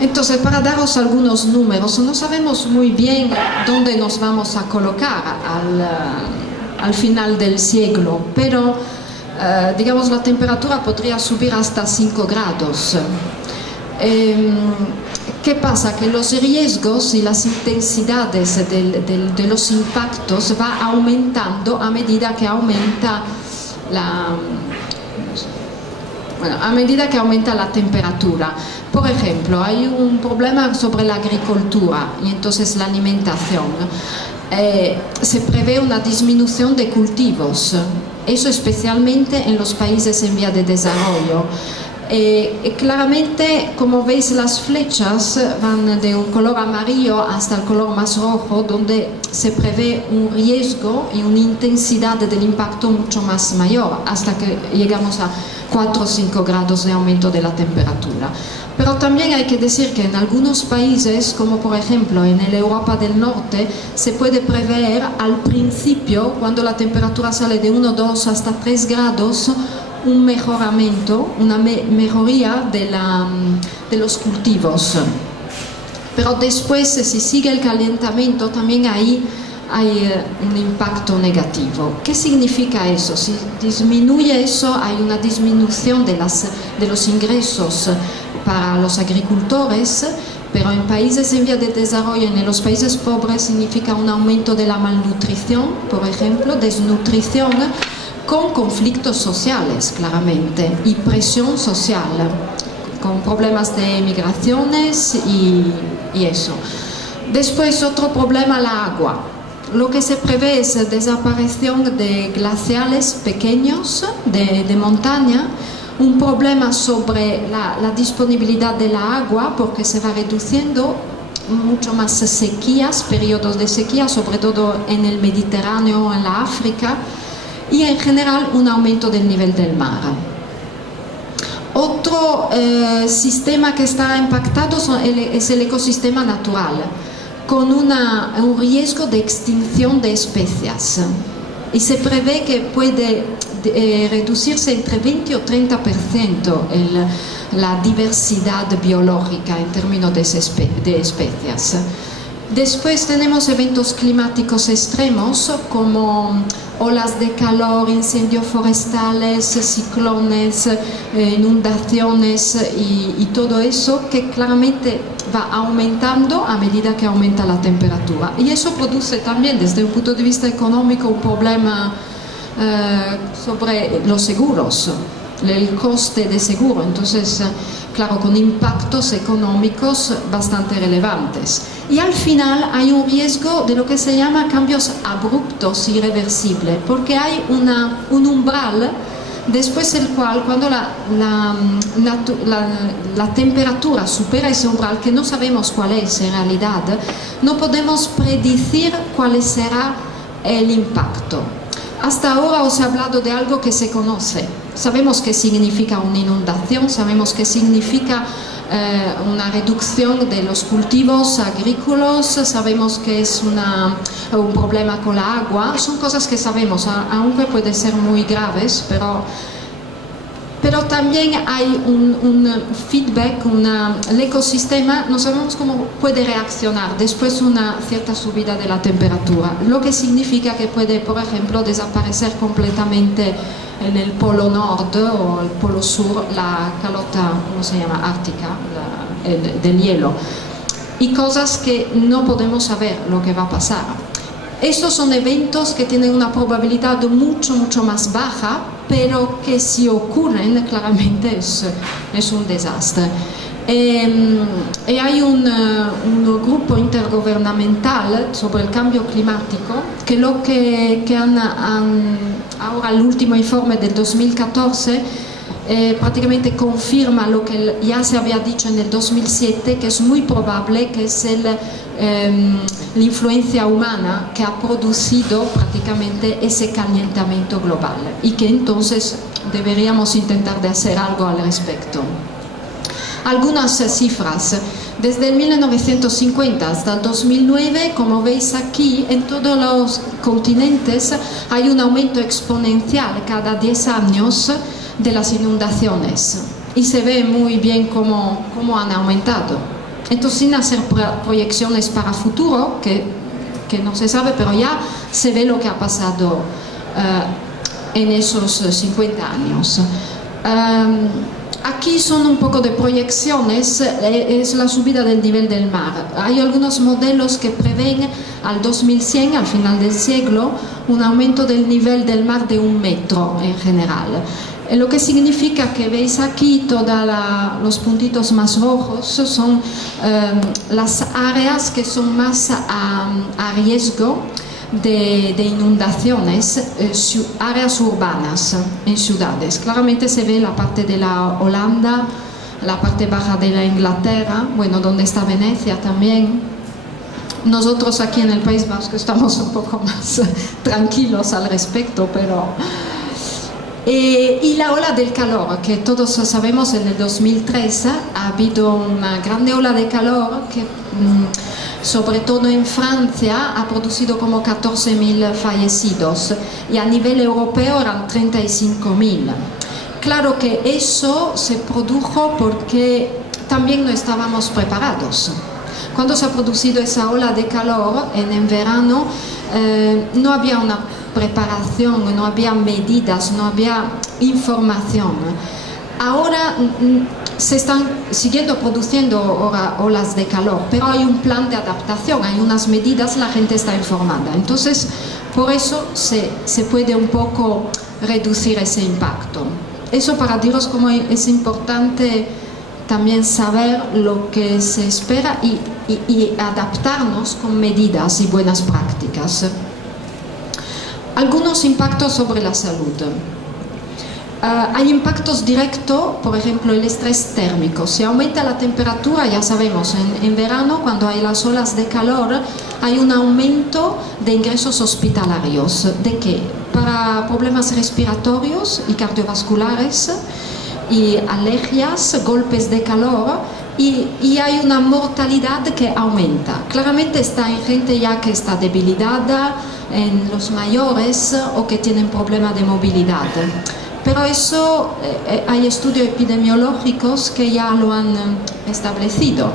Entonces, para daros algunos números, no sabemos muy bien dónde nos vamos a colocar al final del siglo, pero digamos la temperatura podría subir hasta 5 grados. ¿Qué pasa? Que los riesgos y las intensidades de los impactos va aumentando a medida que aumenta la temperatura. Por ejemplo, hay un problema sobre la agricultura y entonces la alimentación. Se prevé una disminución de cultivos, eso especialmente en los países en vía de desarrollo. Claramente, como veis, las flechas van de un color amarillo hasta el color más rojo, donde se prevé un riesgo y una intensidad del impacto mucho más mayor, hasta que llegamos a 4 o 5 grados de aumento de la temperatura. Pero también hay que decir que en algunos países, como por ejemplo en el Europa del Norte, se puede prever al principio, cuando la temperatura sale de 1, 2 hasta 3 grados, un mejoramiento, una mejoría de los cultivos. Pero después, si sigue el calentamiento, también ahí hay un impacto negativo. ¿Qué significa eso? Si disminuye eso, hay una disminución de los ingresos para los agricultores, pero en países en vía de desarrollo, en los países pobres, significa un aumento de la malnutrición, por ejemplo, desnutrición, con conflictos sociales, claramente, y presión social, con problemas de migraciones y eso. Después, otro problema, la agua. Lo que se prevé es desaparición de glaciales pequeños de montaña, un problema sobre la disponibilidad de la agua, porque se va reduciendo mucho más sequías, periodos de sequía, sobre todo en el Mediterráneo, en la África, y en general un aumento del nivel del mar. Otro sistema que está impactado es el ecosistema natural, con un riesgo de extinción de especies. Y se prevé que puede reducirse entre 20 o 30% la diversidad biológica en términos de especies. Después tenemos eventos climáticos extremos como olas de calor, incendios forestales, ciclones, inundaciones y todo eso que claramente va aumentando a medida que aumenta la temperatura. Y eso produce también desde un punto de vista económico un problema sobre los seguros, el coste de seguro. Entonces, claro, con impactos económicos bastante relevantes. Y al final hay un riesgo de lo que se llama cambios abruptos y irreversibles, porque hay un umbral después del cual, cuando la temperatura supera ese umbral, que no sabemos cuál es en realidad, no podemos predecir cuál será el impacto. Hasta ahora os he hablado de algo que se conoce. Sabemos qué significa una inundación, sabemos qué significa una reducción de los cultivos agrícolas, sabemos que es un problema con la agua. Son cosas que sabemos, aunque pueden ser muy graves, pero también hay un feedback, el ecosistema, no sabemos cómo puede reaccionar después de una cierta subida de la temperatura, lo que significa que puede, por ejemplo, desaparecer completamente en el polo norte o el polo sur la calota, ¿cómo se llama?, ártica, del hielo, y cosas que no podemos saber lo que va a pasar. Estos son eventos que tienen una probabilidad mucho más baja, pero que si ocurren claramente es un desastre. Y hay un grupo intergubernamental sobre el cambio climático que ahora el último informe del 2014 prácticamente confirma lo que ya se había dicho en el 2007, que es muy probable que es la influencia humana que ha producido prácticamente ese calentamiento global y que entonces deberíamos intentar de hacer algo al respecto. Algunas cifras. Desde el 1950 hasta el 2009, como veis aquí, en todos los continentes hay un aumento exponencial cada 10 años de las inundaciones y se ve muy bien cómo han aumentado. Entonces, sin hacer proyecciones para futuro, que no se sabe, pero ya se ve lo que ha pasado en esos 50 años. Aquí son un poco de proyecciones, es la subida del nivel del mar. Hay algunos modelos que prevén al 2100, al final del siglo, un aumento del nivel del mar de 1 metro en general. Lo que significa que veis aquí todos los puntitos más rojos son las áreas que son más a riesgo de inundaciones, áreas urbanas en ciudades. Claramente se ve la parte de la Holanda, la parte baja de la Inglaterra, bueno, donde está Venecia también. Nosotros aquí en el País Vasco estamos un poco más tranquilos al respecto, pero... y la ola del calor, que todos sabemos, en el 2013 ha habido una grande ola de calor que, sobre todo en Francia, ha producido como 14.000 fallecidos y a nivel europeo eran 35.000. Claro que eso se produjo porque también no estábamos preparados. Cuando se ha producido esa ola de calor en verano, no había una preparación, no había medidas, no había información. Ahora se están siguiendo produciendo olas de calor, pero hay un plan de adaptación, hay unas medidas, la gente está informada. Entonces, por eso se puede un poco reducir ese impacto. Eso para diros cómo es importante también saber lo que se espera y adaptarnos con medidas y buenas prácticas. Algunos impactos sobre la salud. Hay impactos directos, por ejemplo, el estrés térmico. Si aumenta la temperatura, ya sabemos, en verano, cuando hay las olas de calor, hay un aumento de ingresos hospitalarios. ¿De qué? Para problemas respiratorios y cardiovasculares, y alergias, golpes de calor, y hay una mortalidad que aumenta. Claramente está en gente ya que está debilitada, en los mayores o que tienen problemas de movilidad. Pero eso hay estudios epidemiológicos que ya lo han establecido.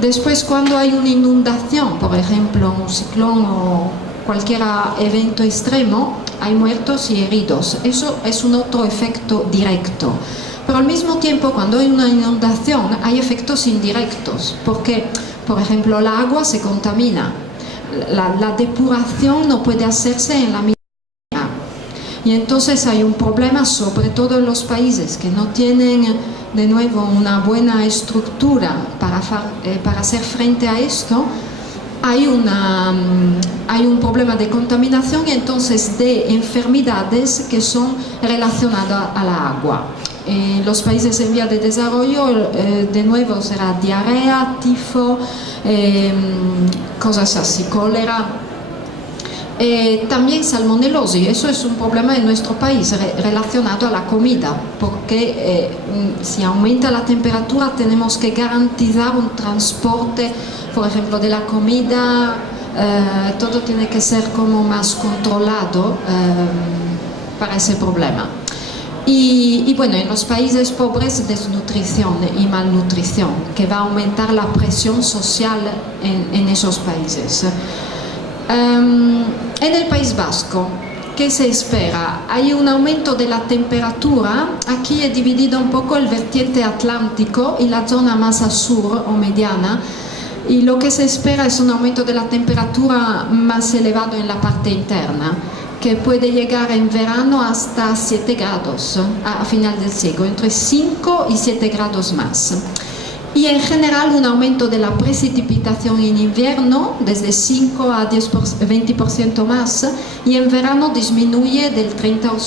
Después, cuando hay una inundación, por ejemplo, un ciclón o cualquier evento extremo, hay muertos y heridos. Eso es un otro efecto directo. Pero al mismo tiempo, cuando hay una inundación, hay efectos indirectos, porque, por ejemplo, el agua se contamina. La depuración no puede hacerse en la misma. Y entonces hay un problema, sobre todo en los países que no tienen, de nuevo, una buena estructura para hacer frente a esto. Hay un problema de contaminación y entonces de enfermedades que son relacionadas a la agua. En los países en vía de desarrollo, de nuevo, será diarrea, tifo, cosas así, cólera. También salmonelosis, eso es un problema en nuestro país relacionado a la comida, porque si aumenta la temperatura tenemos que garantizar un transporte, por ejemplo, de la comida, todo tiene que ser como más controlado para ese problema. Y bueno, en los países pobres, desnutrición y malnutrición, que va a aumentar la presión social en esos países. En el País Vasco, ¿qué se espera? Hay un aumento de la temperatura. Aquí he dividido un poco el vertiente atlántico y la zona más al sur o mediana. Y lo que se espera es un aumento de la temperatura más elevado en la parte interna, que puede llegar en verano hasta 7 grados a final del siglo, entre 5 y 7 grados más. Y en general un aumento de la precipitación en invierno desde 5 a 20% más, y en verano disminuye del 30 o 50%.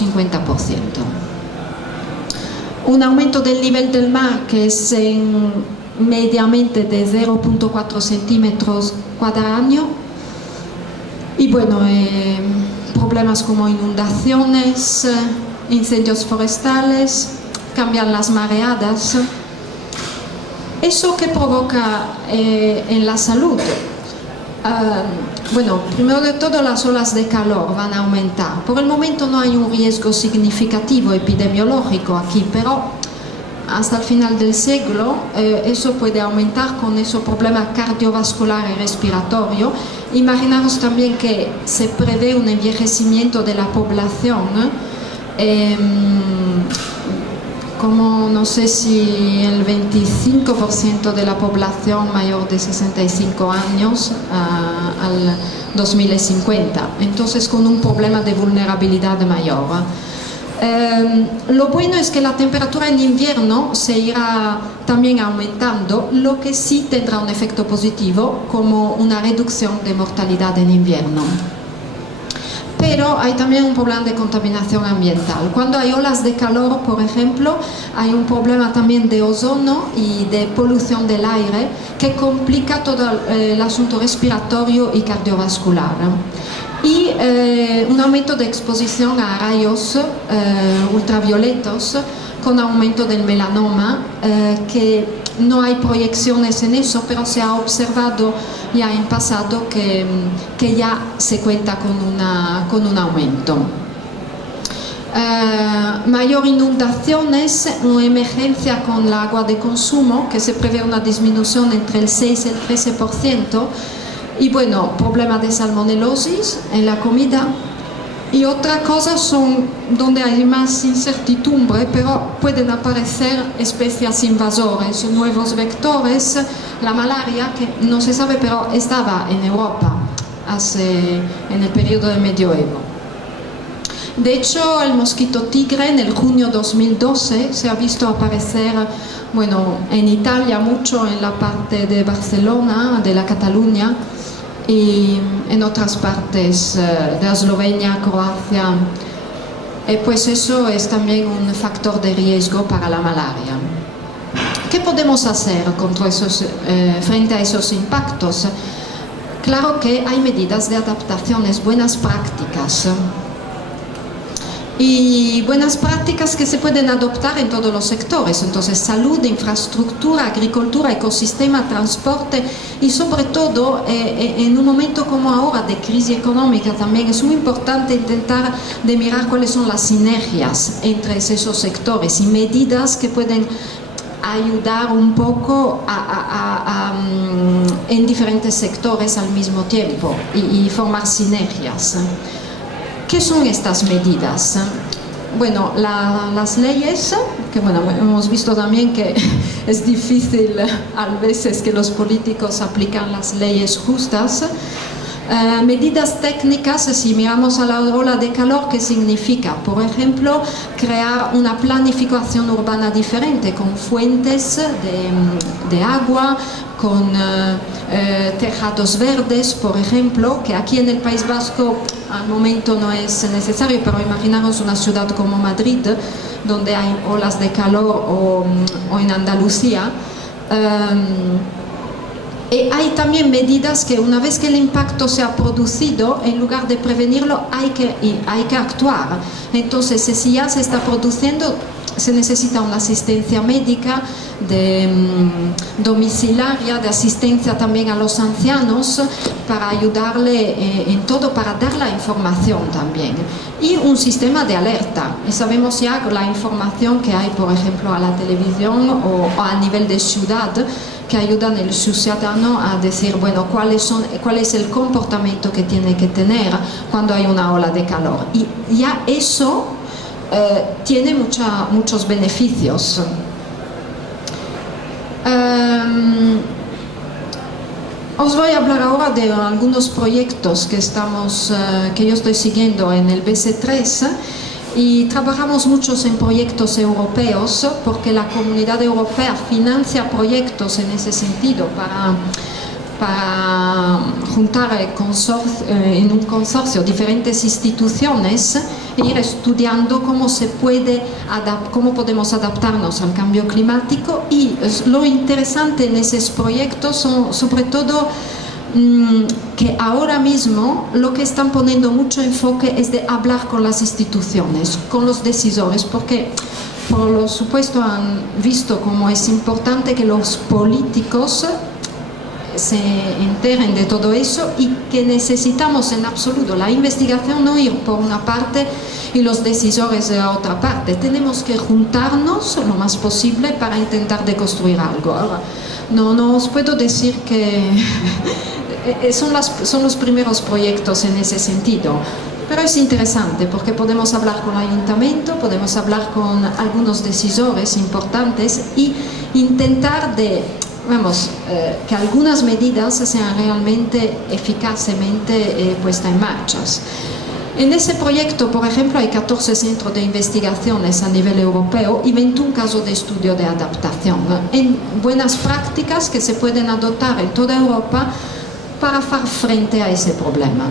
Un aumento del nivel del mar que es mediamente de 0,4 centímetros cada año. Y bueno, problemas como inundaciones, incendios forestales, cambian las mareadas. ¿Eso qué provoca en la salud? Bueno, primero de todo, las olas de calor van a aumentar. Por el momento no hay un riesgo significativo epidemiológico aquí, pero hasta el final del siglo eso puede aumentar con esos problemas cardiovascular y respiratorio. Imaginaros también que se prevé un envejecimiento de la población, como no sé si el 25% de la población mayor de 65 años al 2050, entonces con un problema de vulnerabilidad mayor. Lo bueno es que la temperatura en invierno se irá también aumentando, lo que sí tendrá un efecto positivo como una reducción de mortalidad en invierno. Pero hay también un problema de contaminación ambiental. Cuando hay olas de calor, por ejemplo, hay un problema también de ozono y de polución del aire que complica todo el asunto respiratorio y cardiovascular. Y un aumento de exposición a rayos ultravioletos con aumento del melanoma, que no hay proyecciones en eso, pero se ha observado ya en pasado que ya se cuenta con un aumento. mayor inundaciones, una emergencia con el agua de consumo, que se prevé una disminución entre el 6 y el 13%, y bueno, problemas de salmonelosis en la comida. Y otra cosa son donde hay más incertidumbre, pero pueden aparecer especies invasoras, nuevos vectores, la malaria, que no se sabe, pero estaba en Europa en el periodo del medioevo. De hecho, el mosquito tigre en el junio 2012 se ha visto aparecer, bueno, en Italia mucho, en la parte de Barcelona, de la Cataluña, y en otras partes de Eslovenia, Croacia. Pues eso es también un factor de riesgo para la malaria. ¿Qué podemos hacer frente a esos impactos? Claro que hay medidas de adaptaciones, buenas prácticas. Y buenas prácticas que se pueden adoptar en todos los sectores, entonces salud, infraestructura, agricultura, ecosistema, transporte, y sobre todo en un momento como ahora de crisis económica también es muy importante intentar de mirar cuáles son las sinergias entre esos sectores y medidas que pueden ayudar un poco en diferentes sectores al mismo tiempo y formar sinergias. ¿Qué son estas medidas? Bueno, las leyes, que bueno, hemos visto también que es difícil a veces que los políticos aplican las leyes justas. Medidas técnicas, si miramos a la ola de calor, ¿qué significa? Por ejemplo, crear una planificación urbana diferente, con fuentes de agua, con tejados verdes, por ejemplo, que aquí en el País Vasco al momento no es necesario, pero imaginaros una ciudad como Madrid, donde hay olas de calor, o en Andalucía. Hay también medidas que una vez que el impacto se ha producido, en lugar de prevenirlo hay que actuar. Entonces, si ya se está produciendo, se necesita una asistencia médica, domiciliaria, de asistencia también a los ancianos, para ayudarle en todo, para dar la información también. Y un sistema de alerta. Y sabemos ya la información que hay, por ejemplo, a la televisión o a nivel de ciudad, que ayudan al ciudadano a decir, bueno, cuál es el comportamiento que tiene que tener cuando hay una ola de calor. Y ya eso tiene muchos beneficios. Os voy a hablar ahora de algunos proyectos que yo estoy siguiendo en el BC3. Y trabajamos muchos en proyectos europeos, porque la Comunidad Europea financia proyectos en ese sentido para juntar en un consorcio diferentes instituciones e ir estudiando cómo podemos adaptarnos al cambio climático. Y lo interesante en esos proyectos son sobre todo que ahora mismo lo que están poniendo mucho enfoque es de hablar con las instituciones, con los decisores, porque por supuesto han visto cómo es importante que los políticos se enteren de todo eso, y que necesitamos en absoluto la investigación no ir por una parte y los decisores de la otra parte. Tenemos que juntarnos lo más posible para intentar de construir algo. Ahora, no os puedo decir que son los primeros proyectos en ese sentido, pero es interesante porque podemos hablar con el ayuntamiento, podemos hablar con algunos decisores importantes y intentar que algunas medidas sean realmente eficazmente puestas en marcha. En ese proyecto, por ejemplo, hay 14 centros de investigaciones a nivel europeo y 21 casos de estudio de adaptación, en buenas prácticas que se pueden adoptar en toda Europa para hacer frente a ese problema.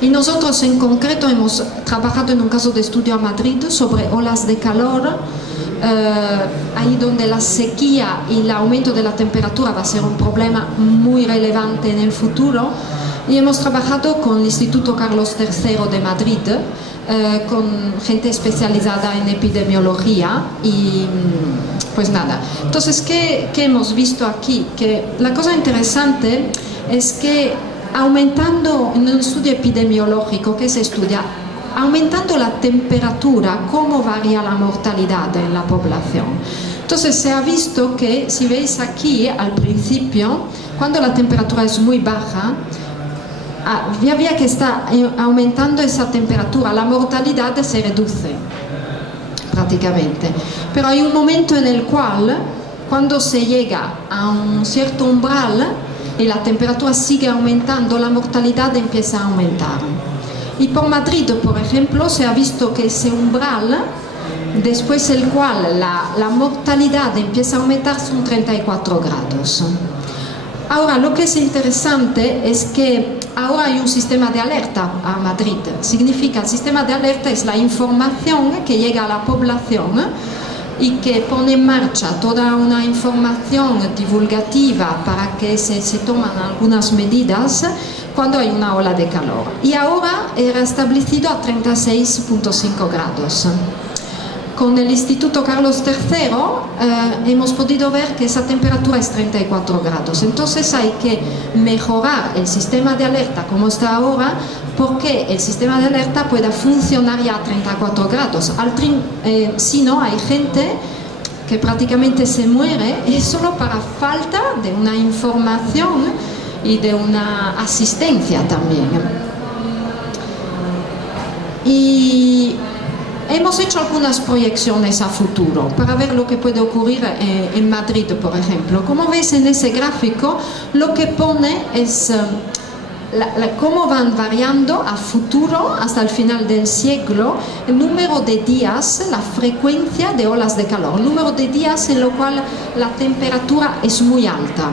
Y nosotros en concreto hemos trabajado en un caso de estudio a Madrid sobre olas de calor, ahí donde la sequía y el aumento de la temperatura va a ser un problema muy relevante en el futuro. Y hemos trabajado con el Instituto Carlos III de Madrid, con gente especializada en epidemiología y pues nada. Entonces, ¿qué hemos visto aquí? Que la cosa interesante es que aumentando en un estudio epidemiológico que se estudia aumentando la temperatura, cómo varía la mortalidad en la población. Entonces se ha visto que, si veis aquí al principio, cuando la temperatura es muy baja, ya que está aumentando esa temperatura, la mortalidad se reduce prácticamente. Pero hay un momento en el cual, cuando se llega a un cierto umbral y la temperatura sigue aumentando, la mortalidad empieza a aumentar. Y por Madrid, por ejemplo, se ha visto que ese umbral, después del cual la mortalidad empieza a aumentar, son 34 grados. Ahora, lo que es interesante es que ahora hay un sistema de alerta a Madrid. Significa, el sistema de alerta es la información que llega a la población y que pone en marcha toda una información divulgativa para que se tomen algunas medidas cuando hay una ola de calor. Y ahora era establecido a 36,5 grados. Con el Instituto Carlos III hemos podido ver que esa temperatura es 34 grados. Entonces hay que mejorar el sistema de alerta como está ahora, porque el sistema de alerta pueda funcionar ya a 34 grados. Si no, hay gente que prácticamente se muere, y solo para falta de una información y de una asistencia también. Y hemos hecho algunas proyecciones a futuro para ver lo que puede ocurrir en Madrid, por ejemplo. Como veis en ese gráfico, lo que pone es cómo van variando a futuro, hasta el final del siglo, el número de días, la frecuencia de olas de calor, el número de días en lo cual la temperatura es muy alta.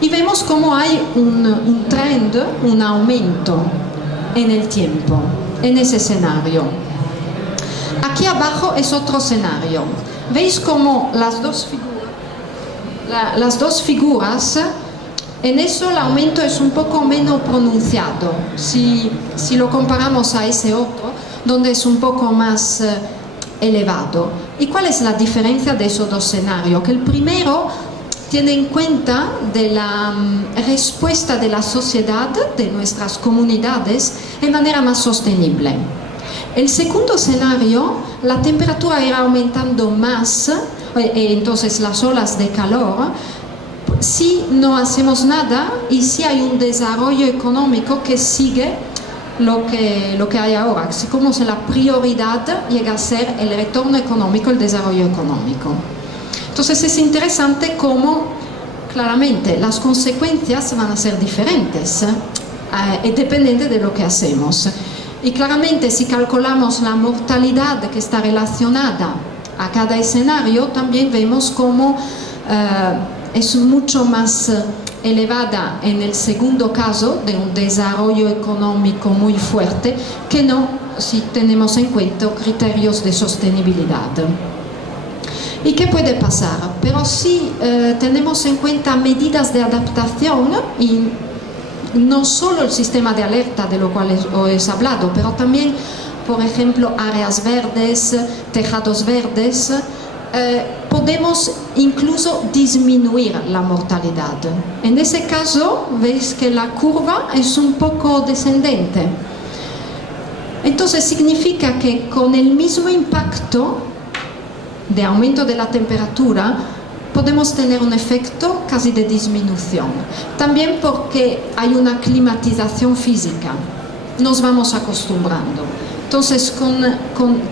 Y vemos cómo hay un trend, un aumento en el tiempo, en ese escenario. Aquí abajo es otro escenario. Veis cómo las dos figuras, en eso el aumento es un poco menos pronunciado, si lo comparamos a ese otro, donde es un poco más elevado. ¿Y cuál es la diferencia de esos dos escenarios? Que el primero tiene en cuenta de la respuesta de la sociedad, de nuestras comunidades, de manera más sostenible. El segundo escenario, la temperatura irá aumentando más, entonces las olas de calor, si no hacemos nada y si hay un desarrollo económico que sigue lo que hay ahora, así como si la prioridad llega a ser el retorno económico, el desarrollo económico. Entonces es interesante cómo claramente las consecuencias van a ser diferentes, dependiendo de lo que hacemos. Y claramente si calculamos la mortalidad que está relacionada a cada escenario, también vemos cómo es mucho más elevada en el segundo caso de un desarrollo económico muy fuerte que no si tenemos en cuenta criterios de sostenibilidad. ¿Y qué puede pasar? Pero si tenemos en cuenta medidas de adaptación y no solo el sistema de alerta de lo cual os he hablado, pero también, por ejemplo, áreas verdes, tejados verdes, podemos incluso disminuir la mortalidad. En ese caso, veis que la curva es un poco descendente. Entonces significa que con el mismo impacto de aumento de la temperatura, podemos tener un efecto casi de disminución. También porque hay una climatización física, nos vamos acostumbrando. Entonces,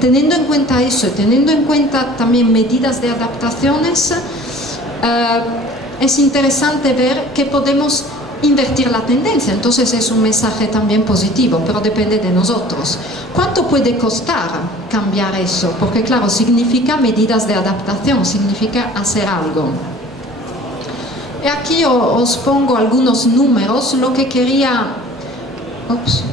teniendo en cuenta eso, teniendo en cuenta también medidas de adaptaciones, es interesante ver que podemos invertir la tendencia. Entonces es un mensaje también positivo, pero depende de nosotros. ¿Cuánto puede costar cambiar eso? Porque claro, significa medidas de adaptación, significa hacer algo. Y aquí os pongo algunos números, lo que quería... Ups.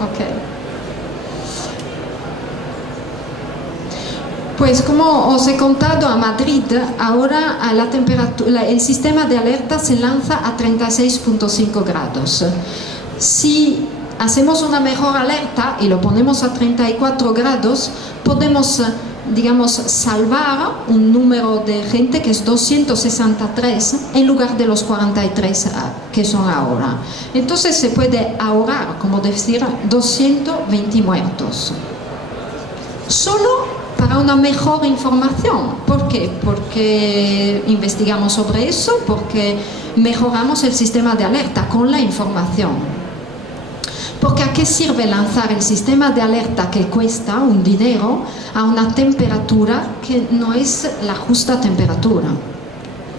Ok. Pues como os he contado, a Madrid ahora la temperatura, el sistema de alerta se lanza a 36,5 grados. Si hacemos una mejor alerta y lo ponemos a 34 grados, podemos digamos, salvar un número de gente que es 263 en lugar de los 43 que son ahora. Entonces se puede ahorrar, como decir, 220 muertos. Solo para una mejor información. ¿Por qué? Porque investigamos sobre eso, porque mejoramos el sistema de alerta con la información. Porque ¿a qué sirve lanzar el sistema de alerta que cuesta un dinero a una temperatura que no es la justa temperatura?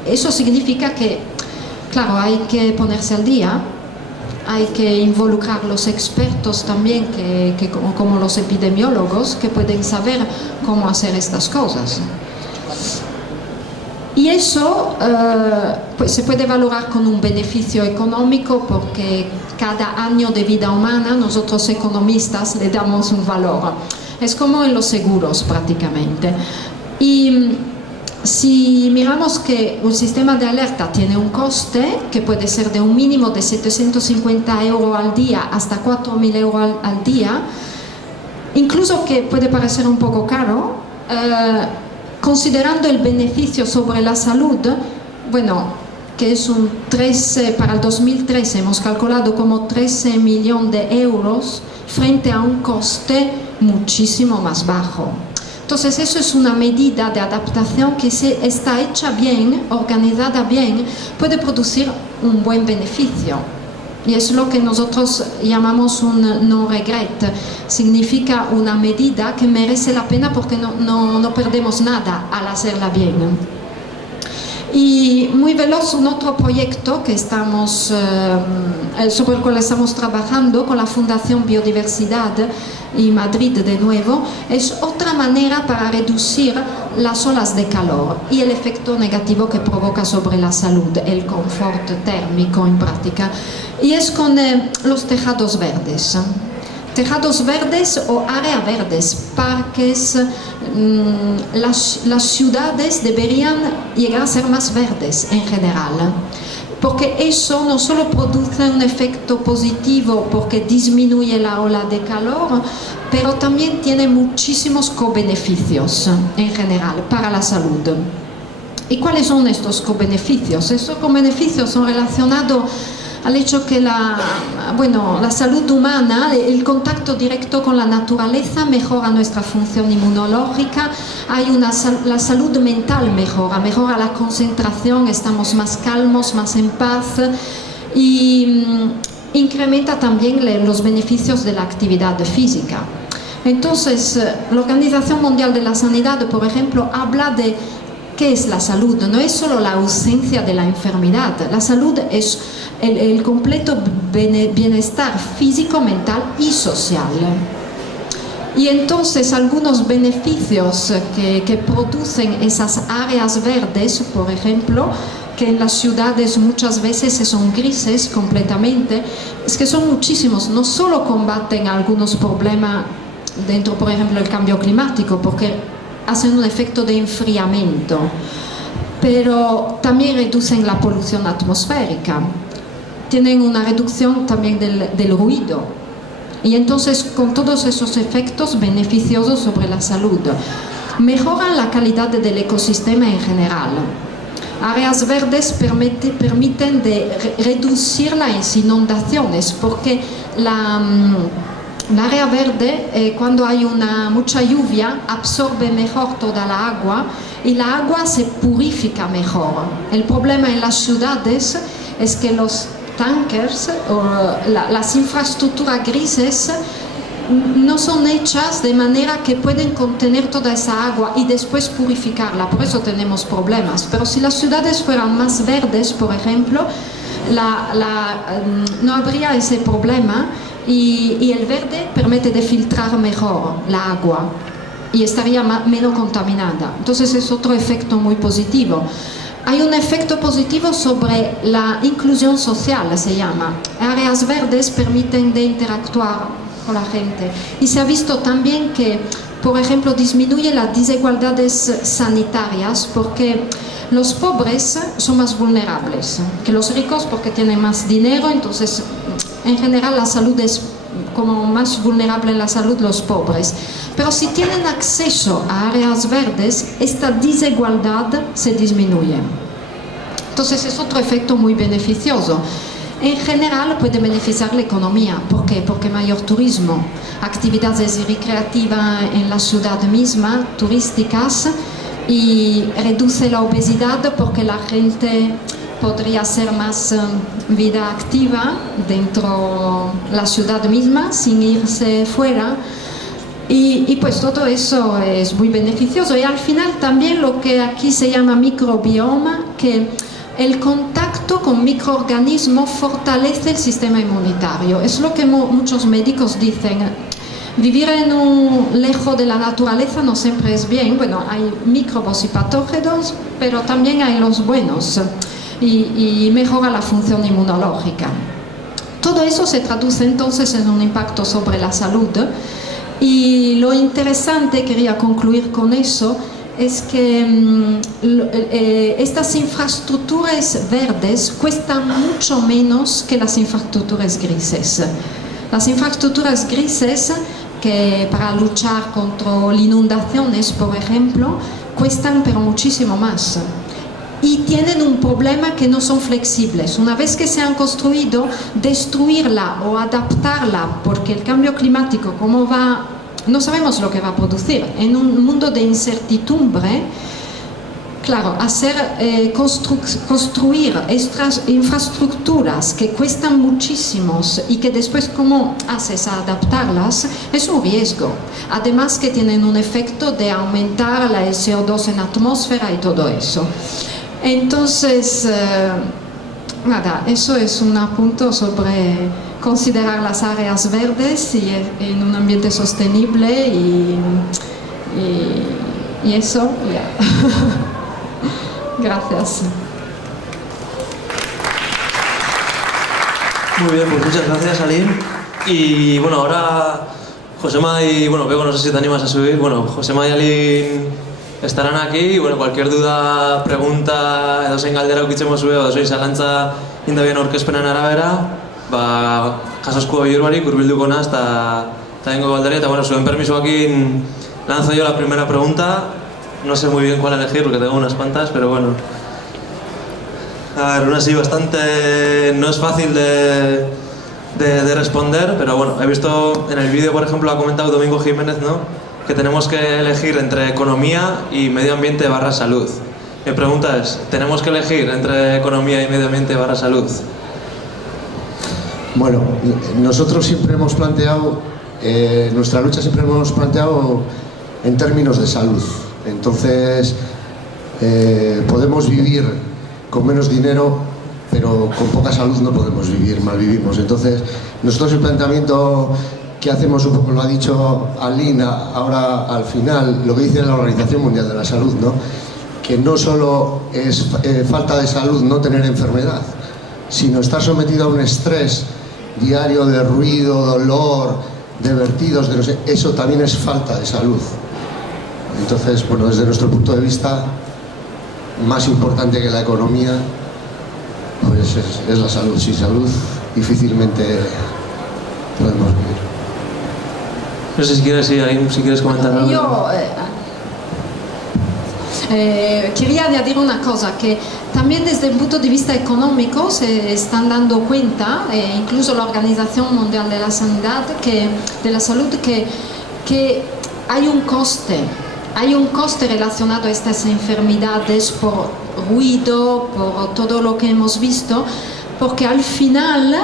Eso significa que, claro, hay que ponerse al día, hay que involucrar los expertos también, como los epidemiólogos, que pueden saber cómo hacer estas cosas. Y eso pues se puede valorar con un beneficio económico, porque cada año de vida humana nosotros economistas le damos un valor. Es como en los seguros prácticamente. Y si miramos que un sistema de alerta tiene un coste que puede ser de un mínimo de 750 € al día hasta 4.000 € al día, incluso que puede parecer un poco caro, considerando el beneficio sobre la salud, bueno, que es un 13, para el 2013 hemos calculado como 13 millones de euros frente a un coste muchísimo más bajo. Entonces eso es una medida de adaptación que, si está hecha bien, organizada bien, puede producir un buen beneficio. Y es lo que nosotros llamamos un no regret. Significa una medida que merece la pena porque no perdemos nada al hacerla bien. Y muy veloz, un otro proyecto que sobre el cual estamos trabajando con la Fundación Biodiversidad y Madrid de nuevo, es otra manera para reducir las olas de calor y el efecto negativo que provoca sobre la salud, el confort térmico en práctica, y es con los tejados verdes. Tejados verdes o áreas verdes, parques, las ciudades deberían llegar a ser más verdes en general, porque eso no solo produce un efecto positivo porque disminuye la ola de calor, pero también tiene muchísimos co-beneficios en general para la salud. ¿Y cuáles son estos co-beneficios? Estos co-beneficios son relacionados al hecho que la salud humana, el contacto directo con la naturaleza mejora nuestra función inmunológica, la salud mental mejora la concentración, estamos más calmos, más en paz, y incrementa también los beneficios de la actividad física. Entonces, la Organización Mundial de la Sanidad, por ejemplo, habla de ¿qué es la salud? No es solo la ausencia de la enfermedad. La salud es el completo bienestar físico, mental y social. Y entonces algunos beneficios que producen esas áreas verdes, por ejemplo, que en las ciudades muchas veces son grises completamente, es que son muchísimos. No solo combaten algunos problemas dentro, por ejemplo, del cambio climático, porque hacen un efecto de enfriamiento, pero también reducen la polución atmosférica, tienen una reducción también del ruido, y entonces con todos esos efectos beneficiosos sobre la salud, mejoran la calidad del ecosistema en general. Áreas verdes permiten reducir las inundaciones, porque la área verde, cuando hay mucha lluvia, absorbe mejor toda la agua y la agua se purifica mejor. El problema en las ciudades es que los tankers o las infraestructuras grises no son hechas de manera que pueden contener toda esa agua y después purificarla. Por eso tenemos problemas. Pero si las ciudades fueran más verdes, por ejemplo, no habría ese problema. Y el verde permite de filtrar mejor la agua y estaría menos contaminada. Entonces es otro efecto muy positivo. Hay un efecto positivo sobre la inclusión social, se llama. Áreas verdes permiten de interactuar con la gente. Y se ha visto también que, por ejemplo, disminuye las desigualdades sanitarias, porque los pobres son más vulnerables que los ricos porque tienen más dinero. Entonces, en general, la salud es como más vulnerables en la salud los pobres. Pero si tienen acceso a áreas verdes, esta desigualdad se disminuye. Entonces es otro efecto muy beneficioso. En general puede beneficiar la economía. ¿Por qué? Porque mayor turismo, actividades recreativas en la ciudad misma, turísticas, y reduce la obesidad porque la gente podría hacer más vida activa dentro de la ciudad misma sin irse fuera. Y pues todo eso es muy beneficioso. Y al final también lo que aquí se llama microbioma, que el contacto con microorganismos fortalece el sistema inmunitario. Es lo que muchos médicos dicen. Vivir lejos de la naturaleza no siempre es bien. Bueno, hay microbos y patógenos, pero también hay los buenos. Y mejora la función inmunológica. Todo eso se traduce entonces en un impacto sobre la salud. Y lo interesante, quería concluir con eso, es que estas infraestructuras verdes cuestan mucho menos que las infraestructuras grises. Las infraestructuras grises, que para luchar contra las inundaciones, por ejemplo, cuestan pero muchísimo más. Y tienen un problema que no son flexibles. Una vez que se han construido, destruirla o adaptarla, porque el cambio climático, ¿cómo va? No sabemos lo que va a producir. En un mundo de incertidumbre, claro, construir estas infraestructuras que cuestan muchísimos y que después cómo haces a adaptarlas es un riesgo. Además que tienen un efecto de aumentar el CO2 en la atmósfera y todo eso. Entonces, nada, eso es un punto sobre considerar las áreas verdes y en un ambiente sostenible y eso, ya. Gracias. Muy bien, pues muchas gracias, Aline. Y bueno, ahora Josema y, bueno, Bego, no sé si te animas a subir. Bueno, Josema y Aline estarán aquí y, bueno, cualquier duda, pregunta, edozein galdera ukitzemo zue, edozein zalantza indabien aurkezpenen arabera, jasozko bior barik hurbilduko naz, eta egingo galdera, eta bueno, zuen permisoakin lanzo yo la primera pregunta. No sé muy bien cuál elegir porque tengo unas cuantas, pero bueno. A ver, una así bastante... No es fácil de responder, pero bueno, he visto en el vídeo, por ejemplo, ha comentado Domingo Jiménez, ¿no?, que tenemos que elegir entre economía y medio ambiente / salud. Mi pregunta es, ¿tenemos que elegir entre economía y medio ambiente / salud? Bueno, nosotros siempre hemos planteado, nuestra lucha siempre hemos planteado en términos de salud. Entonces, podemos vivir con menos dinero, pero con poca salud no podemos vivir, mal vivimos. Entonces, nosotros el planteamiento que hacemos, un poco lo ha dicho Aline ahora al final, lo que dice la Organización Mundial de la Salud, ¿no?, que no solo es falta de salud no tener enfermedad, sino estar sometido a un estrés diario de ruido, dolor, de vertidos, de no sé, eso también es falta de salud. Entonces, bueno, desde nuestro punto de vista, más importante que la economía, pues es la salud. Sin salud difícilmente podemos vivir. No sé si quieres comentar algo. Yo quería añadir una cosa, que también desde el punto de vista económico se están dando cuenta, incluso la Organización Mundial de la Sanidad, de la Salud, que hay un coste relacionado a estas enfermedades por ruido, por todo lo que hemos visto, porque al final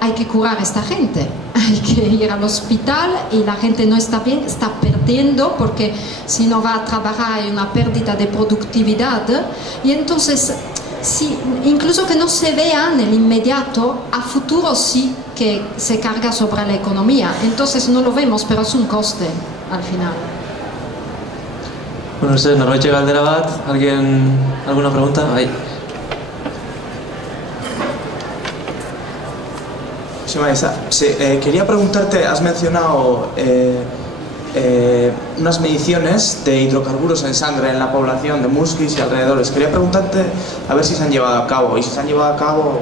hay que curar a esta gente, hay que ir al hospital y la gente no está bien, está perdiendo, porque si no va a trabajar hay una pérdida de productividad, y entonces sí, incluso que no se vea en el inmediato, a futuro sí que se carga sobre la economía, entonces no lo vemos, pero es un coste al final. Bueno, no sé, norbait galdera bat, ¿alguna pregunta? Ahí. Sí, quería preguntarte, has mencionado unas mediciones de hidrocarburos en sangre en la población de Muskiz y alrededores. Quería preguntarte a ver si se han llevado a cabo, y si se han llevado a cabo,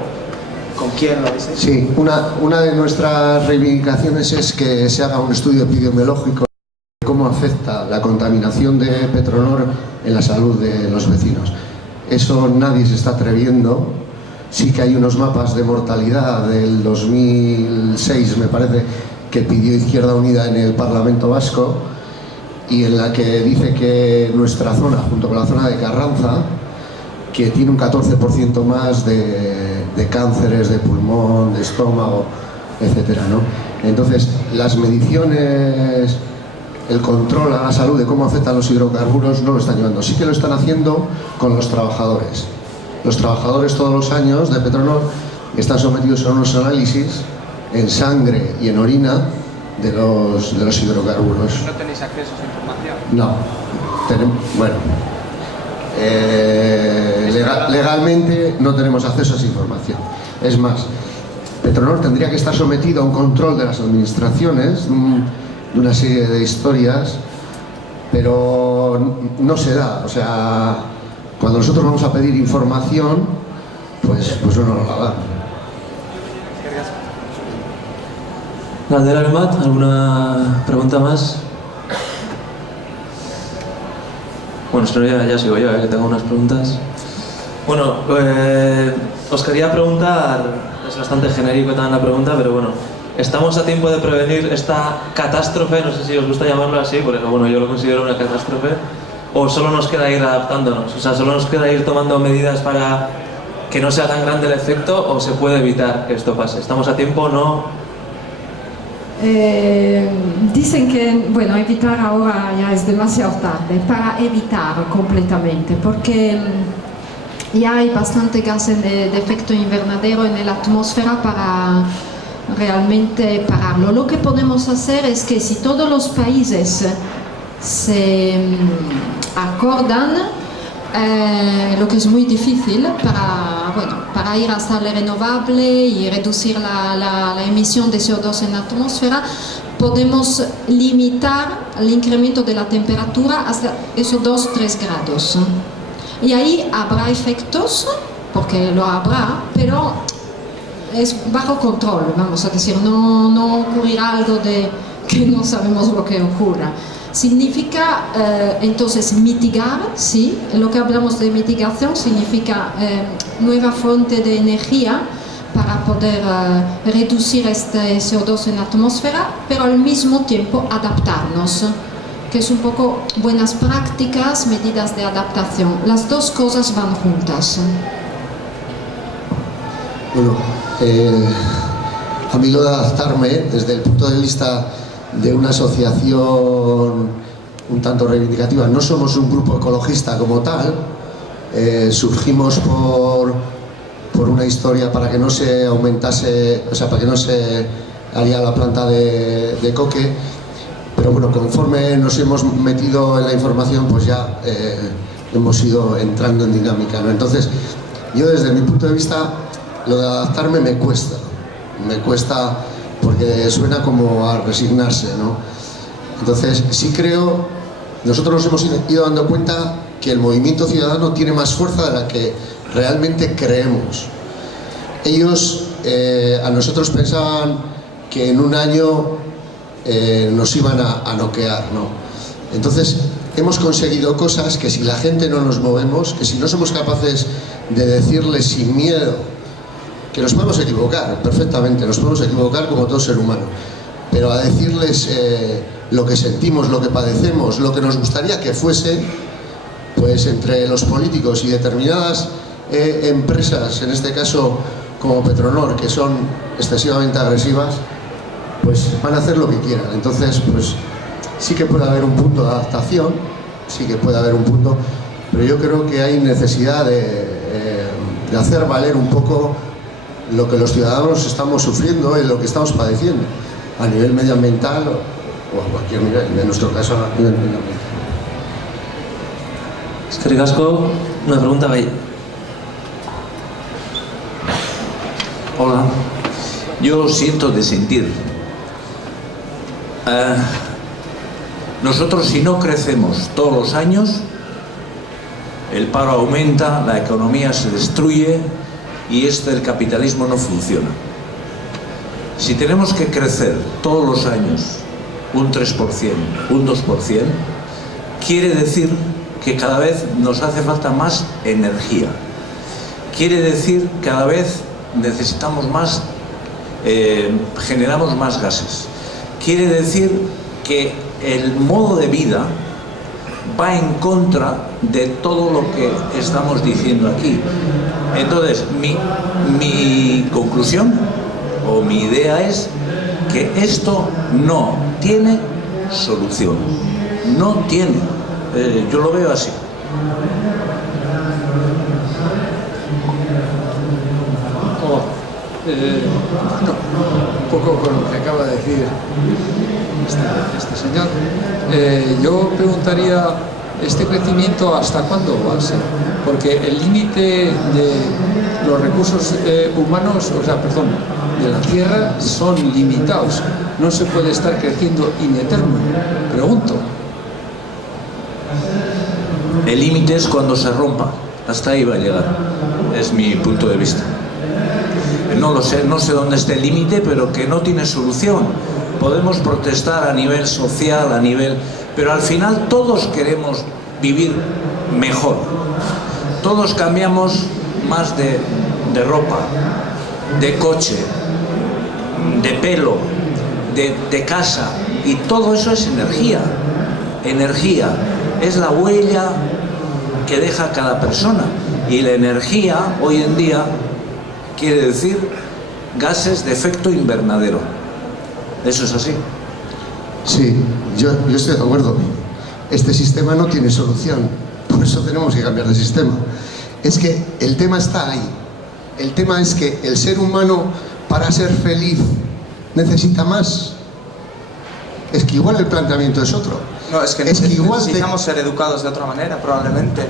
¿Con quién lo habéis hecho? Sí, una de nuestras reivindicaciones es que se haga un estudio epidemiológico de cómo afecta la contaminación de Petronor en la salud de los vecinos. Eso nadie se está atreviendo. Sí que hay unos mapas de mortalidad del 2006, me parece, que pidió Izquierda Unida en el Parlamento Vasco, y en la que dice que nuestra zona, junto con la zona de Carranza, que tiene un 14% más de cánceres de pulmón, de estómago, etcétera, ¿no? Entonces, las mediciones, el control a la salud de cómo afectan los hidrocarburos no lo están llevando. Sí que lo están haciendo con los trabajadores. Los trabajadores todos los años de Petronor están sometidos a unos análisis en sangre y en orina de los hidrocarburos. ¿No tenéis acceso a esa información? No. Bueno, legalmente no tenemos acceso a esa información. Es más, Petronor tendría que estar sometido a un control de las administraciones, de una serie de historias, pero no se da. O sea, cuando nosotros vamos a pedir información, pues no nos la dan. Galdera Bemat, ¿alguna pregunta más? Bueno, si no, ya sigo yo, que tengo unas preguntas. Bueno, os quería preguntar, es bastante genérico también la pregunta, pero bueno, ¿estamos a tiempo de prevenir esta catástrofe? No sé si os gusta llamarlo así, porque bueno, yo lo considero una catástrofe. ¿O solo nos queda ir adaptándonos? O sea, ¿solo nos queda ir tomando medidas para que no sea tan grande el efecto, o se puede evitar que esto pase? ¿Estamos a tiempo o no? Dicen que, bueno, evitar ahora ya es demasiado tarde para evitar completamente, porque ya hay bastante gases de efecto invernadero en la atmósfera para realmente pararlo. Lo que podemos hacer es que si todos los países se acordan, lo que es muy difícil para ir hasta el renovable y reducir la emisión de CO2 en la atmósfera, podemos limitar el incremento de la temperatura hasta esos 2-3 grados. Y ahí habrá efectos, porque lo habrá, pero es bajo control, vamos a decir, no ocurrirá algo de que no sabemos lo que ocurra. Significa entonces mitigar, sí, lo que hablamos de mitigación significa nueva fuente de energía para poder reducir este CO2 en la atmósfera, pero al mismo tiempo adaptarnos, que es un poco buenas prácticas, medidas de adaptación. Las dos cosas van juntas. Bueno, a mí lo de adaptarme, desde el punto de vista de una asociación un tanto reivindicativa, no somos un grupo ecologista como tal, surgimos por una historia para que no se aumentase, o sea, para que no se haría la planta de coque, pero bueno, conforme nos hemos metido en la información, pues ya hemos ido entrando en dinámica, ¿no? Entonces, yo desde mi punto de vista, lo de adaptarme me cuesta porque suena como a resignarse, ¿no? Entonces, sí creo, nosotros nos hemos ido dando cuenta que el movimiento ciudadano tiene más fuerza de la que realmente creemos. Ellos, a nosotros pensaban que en un año nos iban a noquear, ¿no? Entonces, hemos conseguido cosas que si la gente no nos movemos, que si no somos capaces de decirles sin miedo, que nos podemos equivocar, perfectamente, nos podemos equivocar como todo ser humano, pero a decirles lo que sentimos, lo que padecemos, lo que nos gustaría que fuese, pues entre los políticos y determinadas empresas, en este caso como Petronor, que son excesivamente agresivas, pues van a hacer lo que quieran. Entonces, pues sí que puede haber un punto de adaptación, sí que puede haber un punto, pero yo creo que hay necesidad de hacer valer un poco lo que los ciudadanos estamos sufriendo y lo que estamos padeciendo a nivel medioambiental o a cualquier nivel, en nuestro caso a nivel medioambiental. Eskerrik asko, una pregunta ahí. Hola, yo siento de sentir. Nosotros, si no crecemos todos los años, el paro aumenta, la economía se destruye y el capitalismo no funciona. Si tenemos que crecer todos los años un 3%, un 2%, quiere decir que cada vez nos hace falta más energía. Quiere decir que cada vez necesitamos más, generamos más gases. Quiere decir que el modo de vida va en contra de todo lo que estamos diciendo aquí. Entonces, mi conclusión o mi idea es que esto no tiene solución. No tiene. Yo lo veo así. Un poco con lo que acaba de decir este señor, yo preguntaría, ¿este crecimiento hasta cuándo va a ser? Porque el límite de los recursos humanos, de la Tierra son limitados. No se puede estar creciendo in eterno. Pregunto. El límite es cuando se rompa. Hasta ahí va a llegar. Es mi punto de vista. No lo sé, no sé dónde está el límite, pero que no tiene solución. Podemos protestar a nivel social, pero al final todos queremos vivir mejor. Todos cambiamos más de ropa, de coche, de pelo, de casa, y todo eso es energía. Energía es la huella que deja cada persona, y la energía hoy en día quiere decir gases de efecto invernadero. ¿Eso es así? Sí, yo estoy de acuerdo. Este sistema no tiene solución, por eso tenemos que cambiar de sistema. Es que el tema está ahí. El tema es que el ser humano, para ser feliz, necesita más. Es que igual el planteamiento es otro. No, es que necesitamos ser educados de otra manera, probablemente.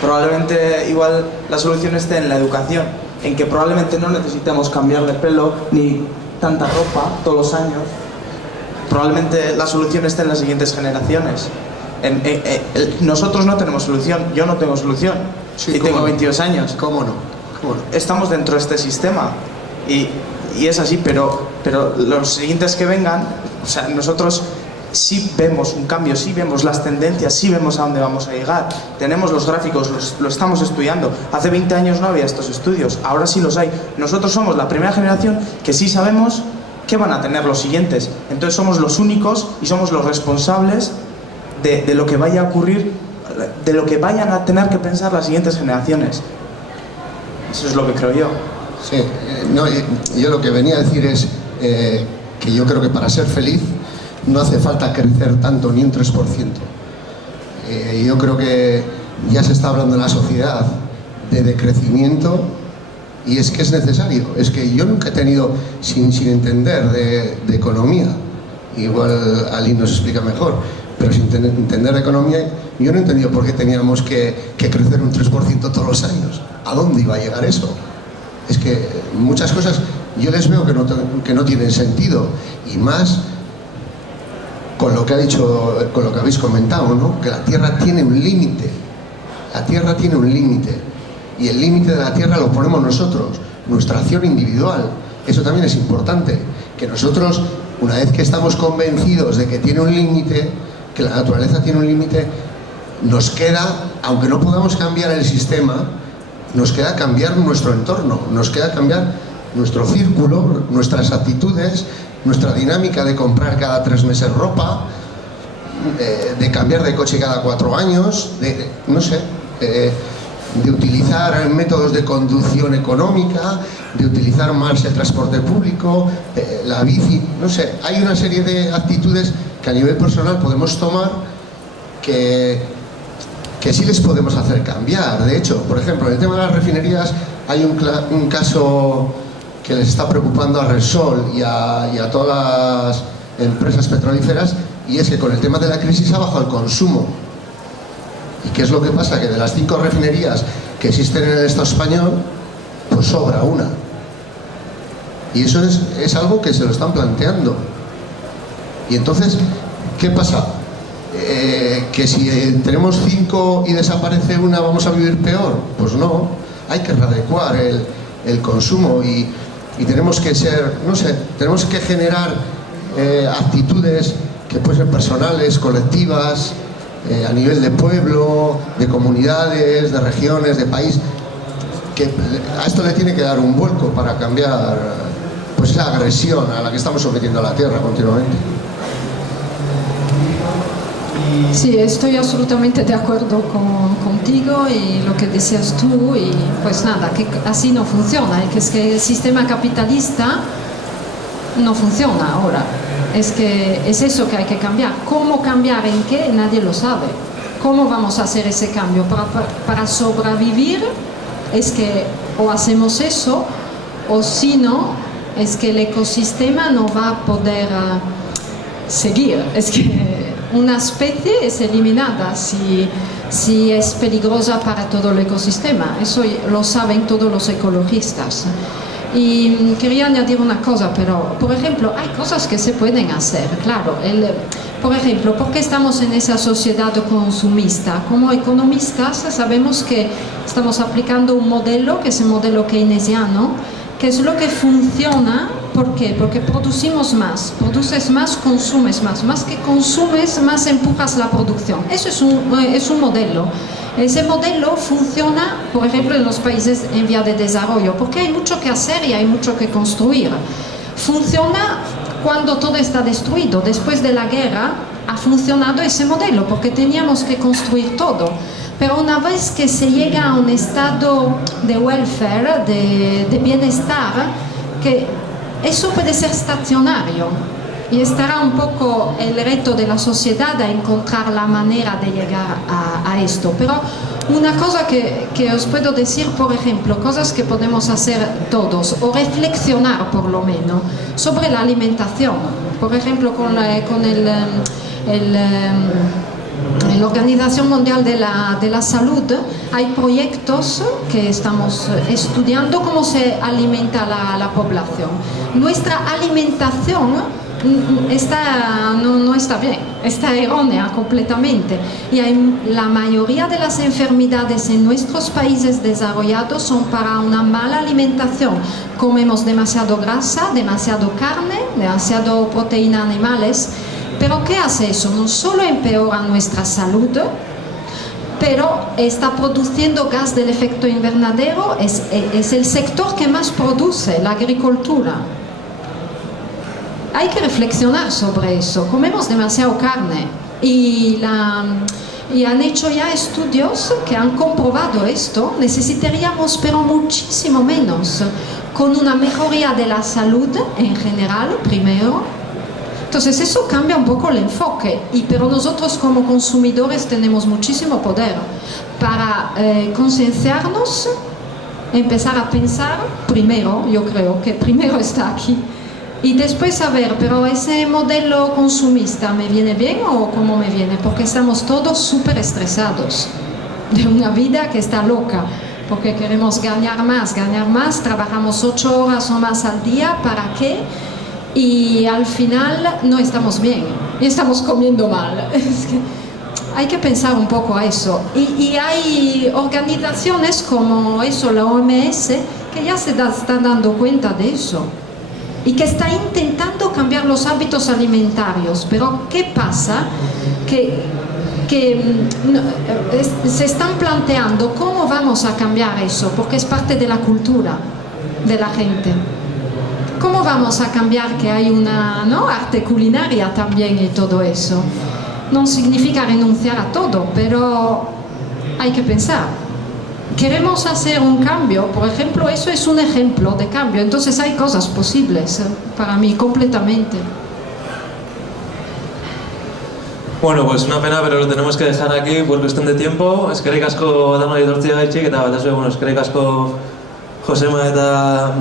Probablemente igual la solución esté en la educación, en que probablemente no necesitemos cambiar de pelo ni tanta ropa todos los años. Probablemente la solución esté en las siguientes generaciones. Nosotros no tenemos solución, yo no tengo solución, sí, y tengo 22 años. ¿Cómo no? Estamos dentro de este sistema y es así, pero los siguientes que vengan, o sea, nosotros sí vemos un cambio, sí vemos las tendencias, sí vemos a dónde vamos a llegar. Tenemos los gráficos, lo estamos estudiando. Hace 20 años no había estos estudios, ahora sí los hay. Nosotros somos la primera generación que sí sabemos qué van a tener los siguientes. Entonces somos los únicos y somos los responsables de lo que vaya a ocurrir, de lo que vayan a tener que pensar las siguientes generaciones. Eso es lo que creo yo. Sí, yo lo que venía a decir es que yo creo que para ser feliz no hace falta crecer tanto, ni un 3%. Yo creo que ya se está hablando en la sociedad de decrecimiento, y es que es necesario. Es que yo nunca he tenido, sin entender de economía, igual Ali nos explica mejor, pero sin entender de economía, yo no he entendido por qué teníamos que crecer un 3% todos los años. ¿A dónde iba a llegar eso? Es que muchas cosas yo les veo que no tienen sentido, y más con lo que ha dicho, con lo que habéis comentado, ¿no? Que la Tierra tiene un límite. La Tierra tiene un límite, y el límite de la Tierra lo ponemos nosotros, nuestra acción individual. Eso también es importante, que nosotros, una vez que estamos convencidos de que tiene un límite, que la naturaleza tiene un límite, nos queda, aunque no podamos cambiar el sistema, nos queda cambiar nuestro entorno, nos queda cambiar nuestro círculo, nuestras actitudes, nuestra dinámica de comprar cada 3 meses ropa, de cambiar de coche cada 4 años, de utilizar métodos de conducción económica, de utilizar más el transporte público, la bici, no sé. Hay una serie de actitudes que a nivel personal podemos tomar que sí les podemos hacer cambiar. De hecho, por ejemplo, en el tema de las refinerías hay un caso que les está preocupando a Repsol y a todas las empresas petrolíferas, y es que con el tema de la crisis ha bajado el consumo. ¿Y qué es lo que pasa? Que de las 5 refinerías que existen en el Estado español, pues sobra una. Y eso es algo que se lo están planteando. Y entonces, ¿qué pasa? Que si tenemos 5 y desaparece una, ¿vamos a vivir peor? Pues no, hay que readecuar el consumo y tenemos que ser, no sé, tenemos que generar actitudes que pueden ser personales, colectivas, a nivel de pueblo, de comunidades, de regiones, de país, que a esto le tiene que dar un vuelco para cambiar pues esa agresión a la que estamos sometiendo a la tierra continuamente. Sí, estoy absolutamente de acuerdo contigo y lo que decías tú, y pues nada, que así no funciona, y que es que el sistema capitalista no funciona ahora. Es que es eso que hay que cambiar. ¿Cómo cambiar en qué? Nadie lo sabe. ¿Cómo vamos a hacer ese cambio? Para sobrevivir es que o hacemos eso, o si no, es que el ecosistema no va a poder seguir. Es que una especie es eliminada si es peligrosa para todo el ecosistema. Eso lo saben todos los ecologistas. Y quería añadir una cosa, pero por ejemplo hay cosas que se pueden hacer, claro. Por ejemplo, ¿por qué estamos en esa sociedad consumista? Como economistas sabemos que estamos aplicando un modelo, que es el modelo keynesiano, que es lo que funciona. ¿Por qué? Porque producimos más, produces más, consumes más que consumes, más empujas la producción. Eso es un modelo. Ese modelo funciona, por ejemplo, en los países en vía de desarrollo, porque hay mucho que hacer y hay mucho que construir. Funciona cuando todo está destruido. Después de la guerra ha funcionado ese modelo, porque teníamos que construir todo. Pero una vez que se llega a un estado de welfare, de bienestar, que eso puede ser estacionario. Y estará un poco el reto de la sociedad a encontrar la manera de llegar a esto. Pero una cosa que os puedo decir, por ejemplo, cosas que podemos hacer todos, o reflexionar por lo menos, sobre la alimentación. Por ejemplo, con la Organización Mundial de la Salud hay proyectos que estamos estudiando cómo se alimenta la población. Nuestra alimentación no está bien, está errónea completamente, y la mayoría de las enfermedades en nuestros países desarrollados son para una mala alimentación. Comemos demasiado grasa, demasiado carne, demasiado proteína animales. Pero ¿qué hace eso? No solo empeora nuestra salud, pero está produciendo gas del efecto invernadero. Es el sector que más produce, la agricultura. Hay que reflexionar sobre eso. Comemos demasiado carne y han hecho ya estudios que han comprobado esto. Necesitaríamos, pero muchísimo menos, con una mejoría de la salud en general, primero. Entonces eso cambia un poco el enfoque, pero nosotros como consumidores tenemos muchísimo poder para concienciarnos, empezar a pensar primero. Yo creo que primero está aquí. Y después saber, pero ese modelo consumista, ¿me viene bien o cómo me viene? Porque estamos todos súper estresados de una vida que está loca, porque queremos ganar más, trabajamos 8 horas o más al día, ¿para qué? Y al final no estamos bien, y estamos comiendo mal. Es que hay que pensar un poco a eso. Y hay organizaciones como eso, la OMS, que ya se están dando cuenta de eso. Y que está intentando cambiar los hábitos alimentarios. Pero ¿qué pasa? Que se están planteando cómo vamos a cambiar eso, porque es parte de la cultura de la gente. ¿Cómo vamos a cambiar que hay una arte culinaria también y todo eso? No significa renunciar a todo, pero hay que pensar. Queremos hacer un cambio, por ejemplo, eso es un ejemplo de cambio. Entonces hay cosas posibles para mí, completamente. Bueno, pues una pena, pero lo tenemos que dejar aquí por cuestión de tiempo. Eskerrik asko danoi etortziagaitxik, eta batez ere, eskerrik asko Josema eta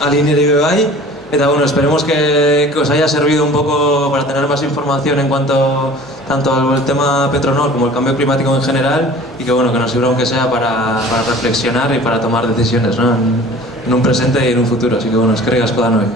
Alineri bai. Eta bueno, esperemos que os haya servido un poco para tener más información en cuanto tanto al tema Petronor como el cambio climático en general, y que bueno, que nos sirva aunque sea para reflexionar y para tomar decisiones, ¿no? En un presente y en un futuro. Así que bueno, eskerrik asko danoi.